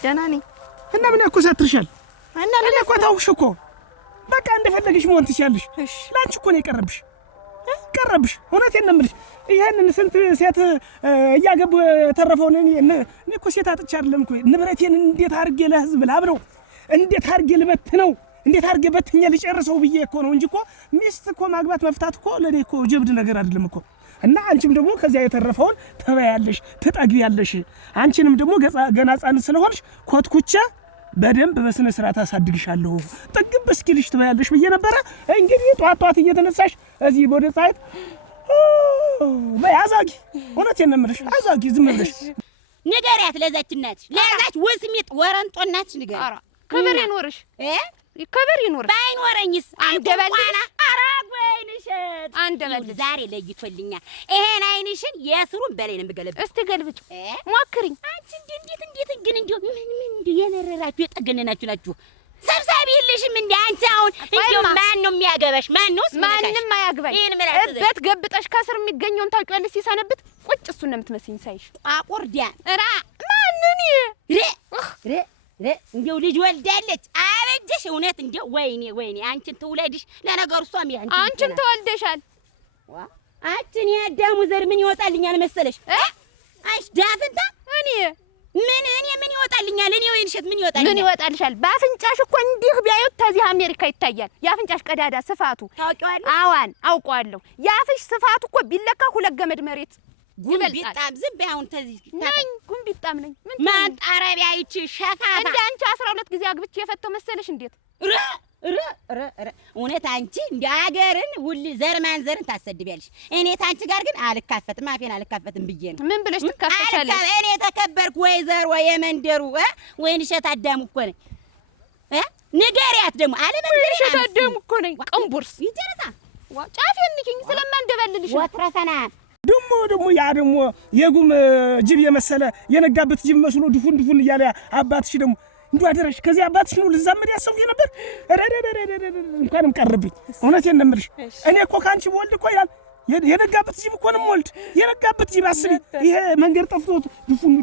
ደህና ነኝ እና ምን ያኮሳትርሻል እና ለኔ እኮ ታውሽ እኮ በቃ እንደፈለግሽ መሆን ትችያለሽ ላንቺ እኮ ነው የቀረብሽ እውነቴን ነው የምልሽ ይሄንን ስንት ሴት እያገቡ ተረፈውን እኔ እኮ ሴት አጥቻ አይደለም እኮ ንብረቴን እንዴት አድርጌ ለህዝብ ላብለው እንዴት አድርጌ ልበት ነው እንዴት አድርጌ በትኛ ልጨርሰው ብዬ እኮ ነው እንጂ እኮ ሚስት እኮ ማግባት መፍታት እኮ ለኔ እኮ ጀብድ ነገር አይደለም እኮ እና አንቺም ደግሞ ከዚያ የተረፈውን ተበያለሽ ትጠግቢያለሽ አንቺንም ደግሞ ገና ሕፃን ስለሆንሽ ኮትኩቻ በደንብ በስነ ስርዓት አሳድግሻለሁ ጥግብ እስኪልሽ ትበያለሽ ብዬ ነበር እንግዲህ ጧት እየተነሳሽ እዚህ ወደ ፀሐይ በያዛጊ እውነቴን ነው የምልሽ አዛጊ ዝም ብለሽ ንገሪያት ለዛች እናትሽ ለዛች ወስሚጥ ወረንጦ እናትሽ ንገሪያት ኧረ ክብር ይኖርሽ ክብር ይኖር ባይኖረኝስ አንደበልና አራግ ወይንሽት አንደበል ዛሬ ለይቶልኛል ይሄን አይንሽን የስሩን በላይ ነው የምገለብጥ እስቲ ገልብጭ ሞክሪኝ አንቺ እንዴት ግን እንዴ ምን የነረራችሁ የጠገነናችሁ ናችሁ ሰብሳቢ ይልሽም እንዴ አንቺ አሁን እንዴ ማን ነው የሚያገባሽ ማንም አያግባኝ እበት ገብጠሽ ከስር የሚገኘውን ታውቂያለሽ ሲሰነብት ቁጭ እሱን ነው የምትመስኝ ሳይሽ ቋቁርዲያ ራ ማንኒ እንዴው ልጅ ወልዳለች አበጀሽ እውነት እንዴው ወይኔ አንቺን ትውለድሽ ለነገሩ እሷም አንቺን ተወልደሻል አንቺን ያዳሙ ዘር ምን ይወጣልኛል መሰለሽ አይሽ ዳፍንታ እኔ ምን ይወጣልኛል እኔ ወይንሸት ምን ይወጣልሻል በአፍንጫሽ እኮ እንዲህ ቢያዩት ተዚህ አሜሪካ ይታያል የአፍንጫሽ ቀዳዳ ስፋቱ ታውቂዋለሽ አዋን አውቀዋለሁ የአፍሽ ስፋቱ እኮ ቢለካ ሁለት ገመድ መሬት ጉንቢጣም ዝም በያውን ተዚህ ጉንቢጣም ነኝ ማን ጣረቢያ ይቺ ሸፋፋ እንደ አንቺ 12 ጊዜ አግብቼ የፈተው መሰለሽ እንዴት እውነት አንቺ እንደ ሀገርን ሁሉ ዘርማን ዘርን ታሰድቢያለሽ እኔ ታንቺ ጋር ግን አልካፈትም አፌን አልካፈትም ብዬ ነው ምን ብለሽ ትካፈቻለሽ እኔ ተከበርኩ ወይዘሮ የመንደሩ ወይንሸት አዳሙ እኮ ነኝ ንገሪያት ደግሞ አለመንደርሽ አዳሙ እኮ ነኝ ቀንቡርስ ይጀረሳ ጫፌን ንኪኝ ስለማንደበልልሽ ወትረፈና ደግሞ ያ ደግሞ የጉም ጅብ የመሰለ የነጋበት ጅብ መስሎ ድፉን እያለ አባትሽ ደግሞ እንዴ አደረሽ ከዚህ አባትሽ ነው ልዛመድ ያሰው ነበር እንኳንም ቀርብኝ እውነቴን ነው የምልሽ እኔ እኮ ካንቺ ወልድ እኮ ይላል የነጋበት ጅብ እኮ ነው ወልድ የነጋበት ጅብ አስቢ ይሄ መንገድ ጠፍቶት ድፉን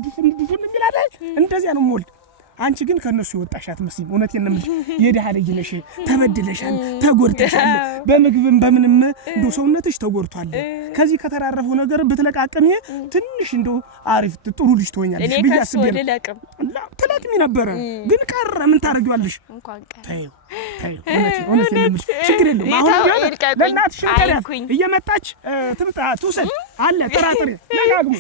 የሚላል እንደዚያ ነው ወልድ አንቺ ግን ከነሱ ይወጣሻት መስይ እውነቴን ነው የምልሽ የደሃ ልጅ ነሽ ተበድለሻል ተጎድተሻል በምግብም በምንም እንደው ሰውነትሽ ተጎድቷል ከዚህ ከተራረፈው ነገር ብትለቃቀሚ ትንሽ እንደው አሪፍ ጥሩ ልጅ ትሆኛለሽ ቢያስብ ተለቅሚ ነበር ግን ቀረ ምን ታረጊዋለሽ እንኳን ቀረ ታዩ እውነቴን ነው የምልሽ ችግር የለውም አሁን ግን ለእናትሽ ቀሪያት እየመጣች ትምጣ ትውሰድ አለ ጥራጥሬ ለጋግሙ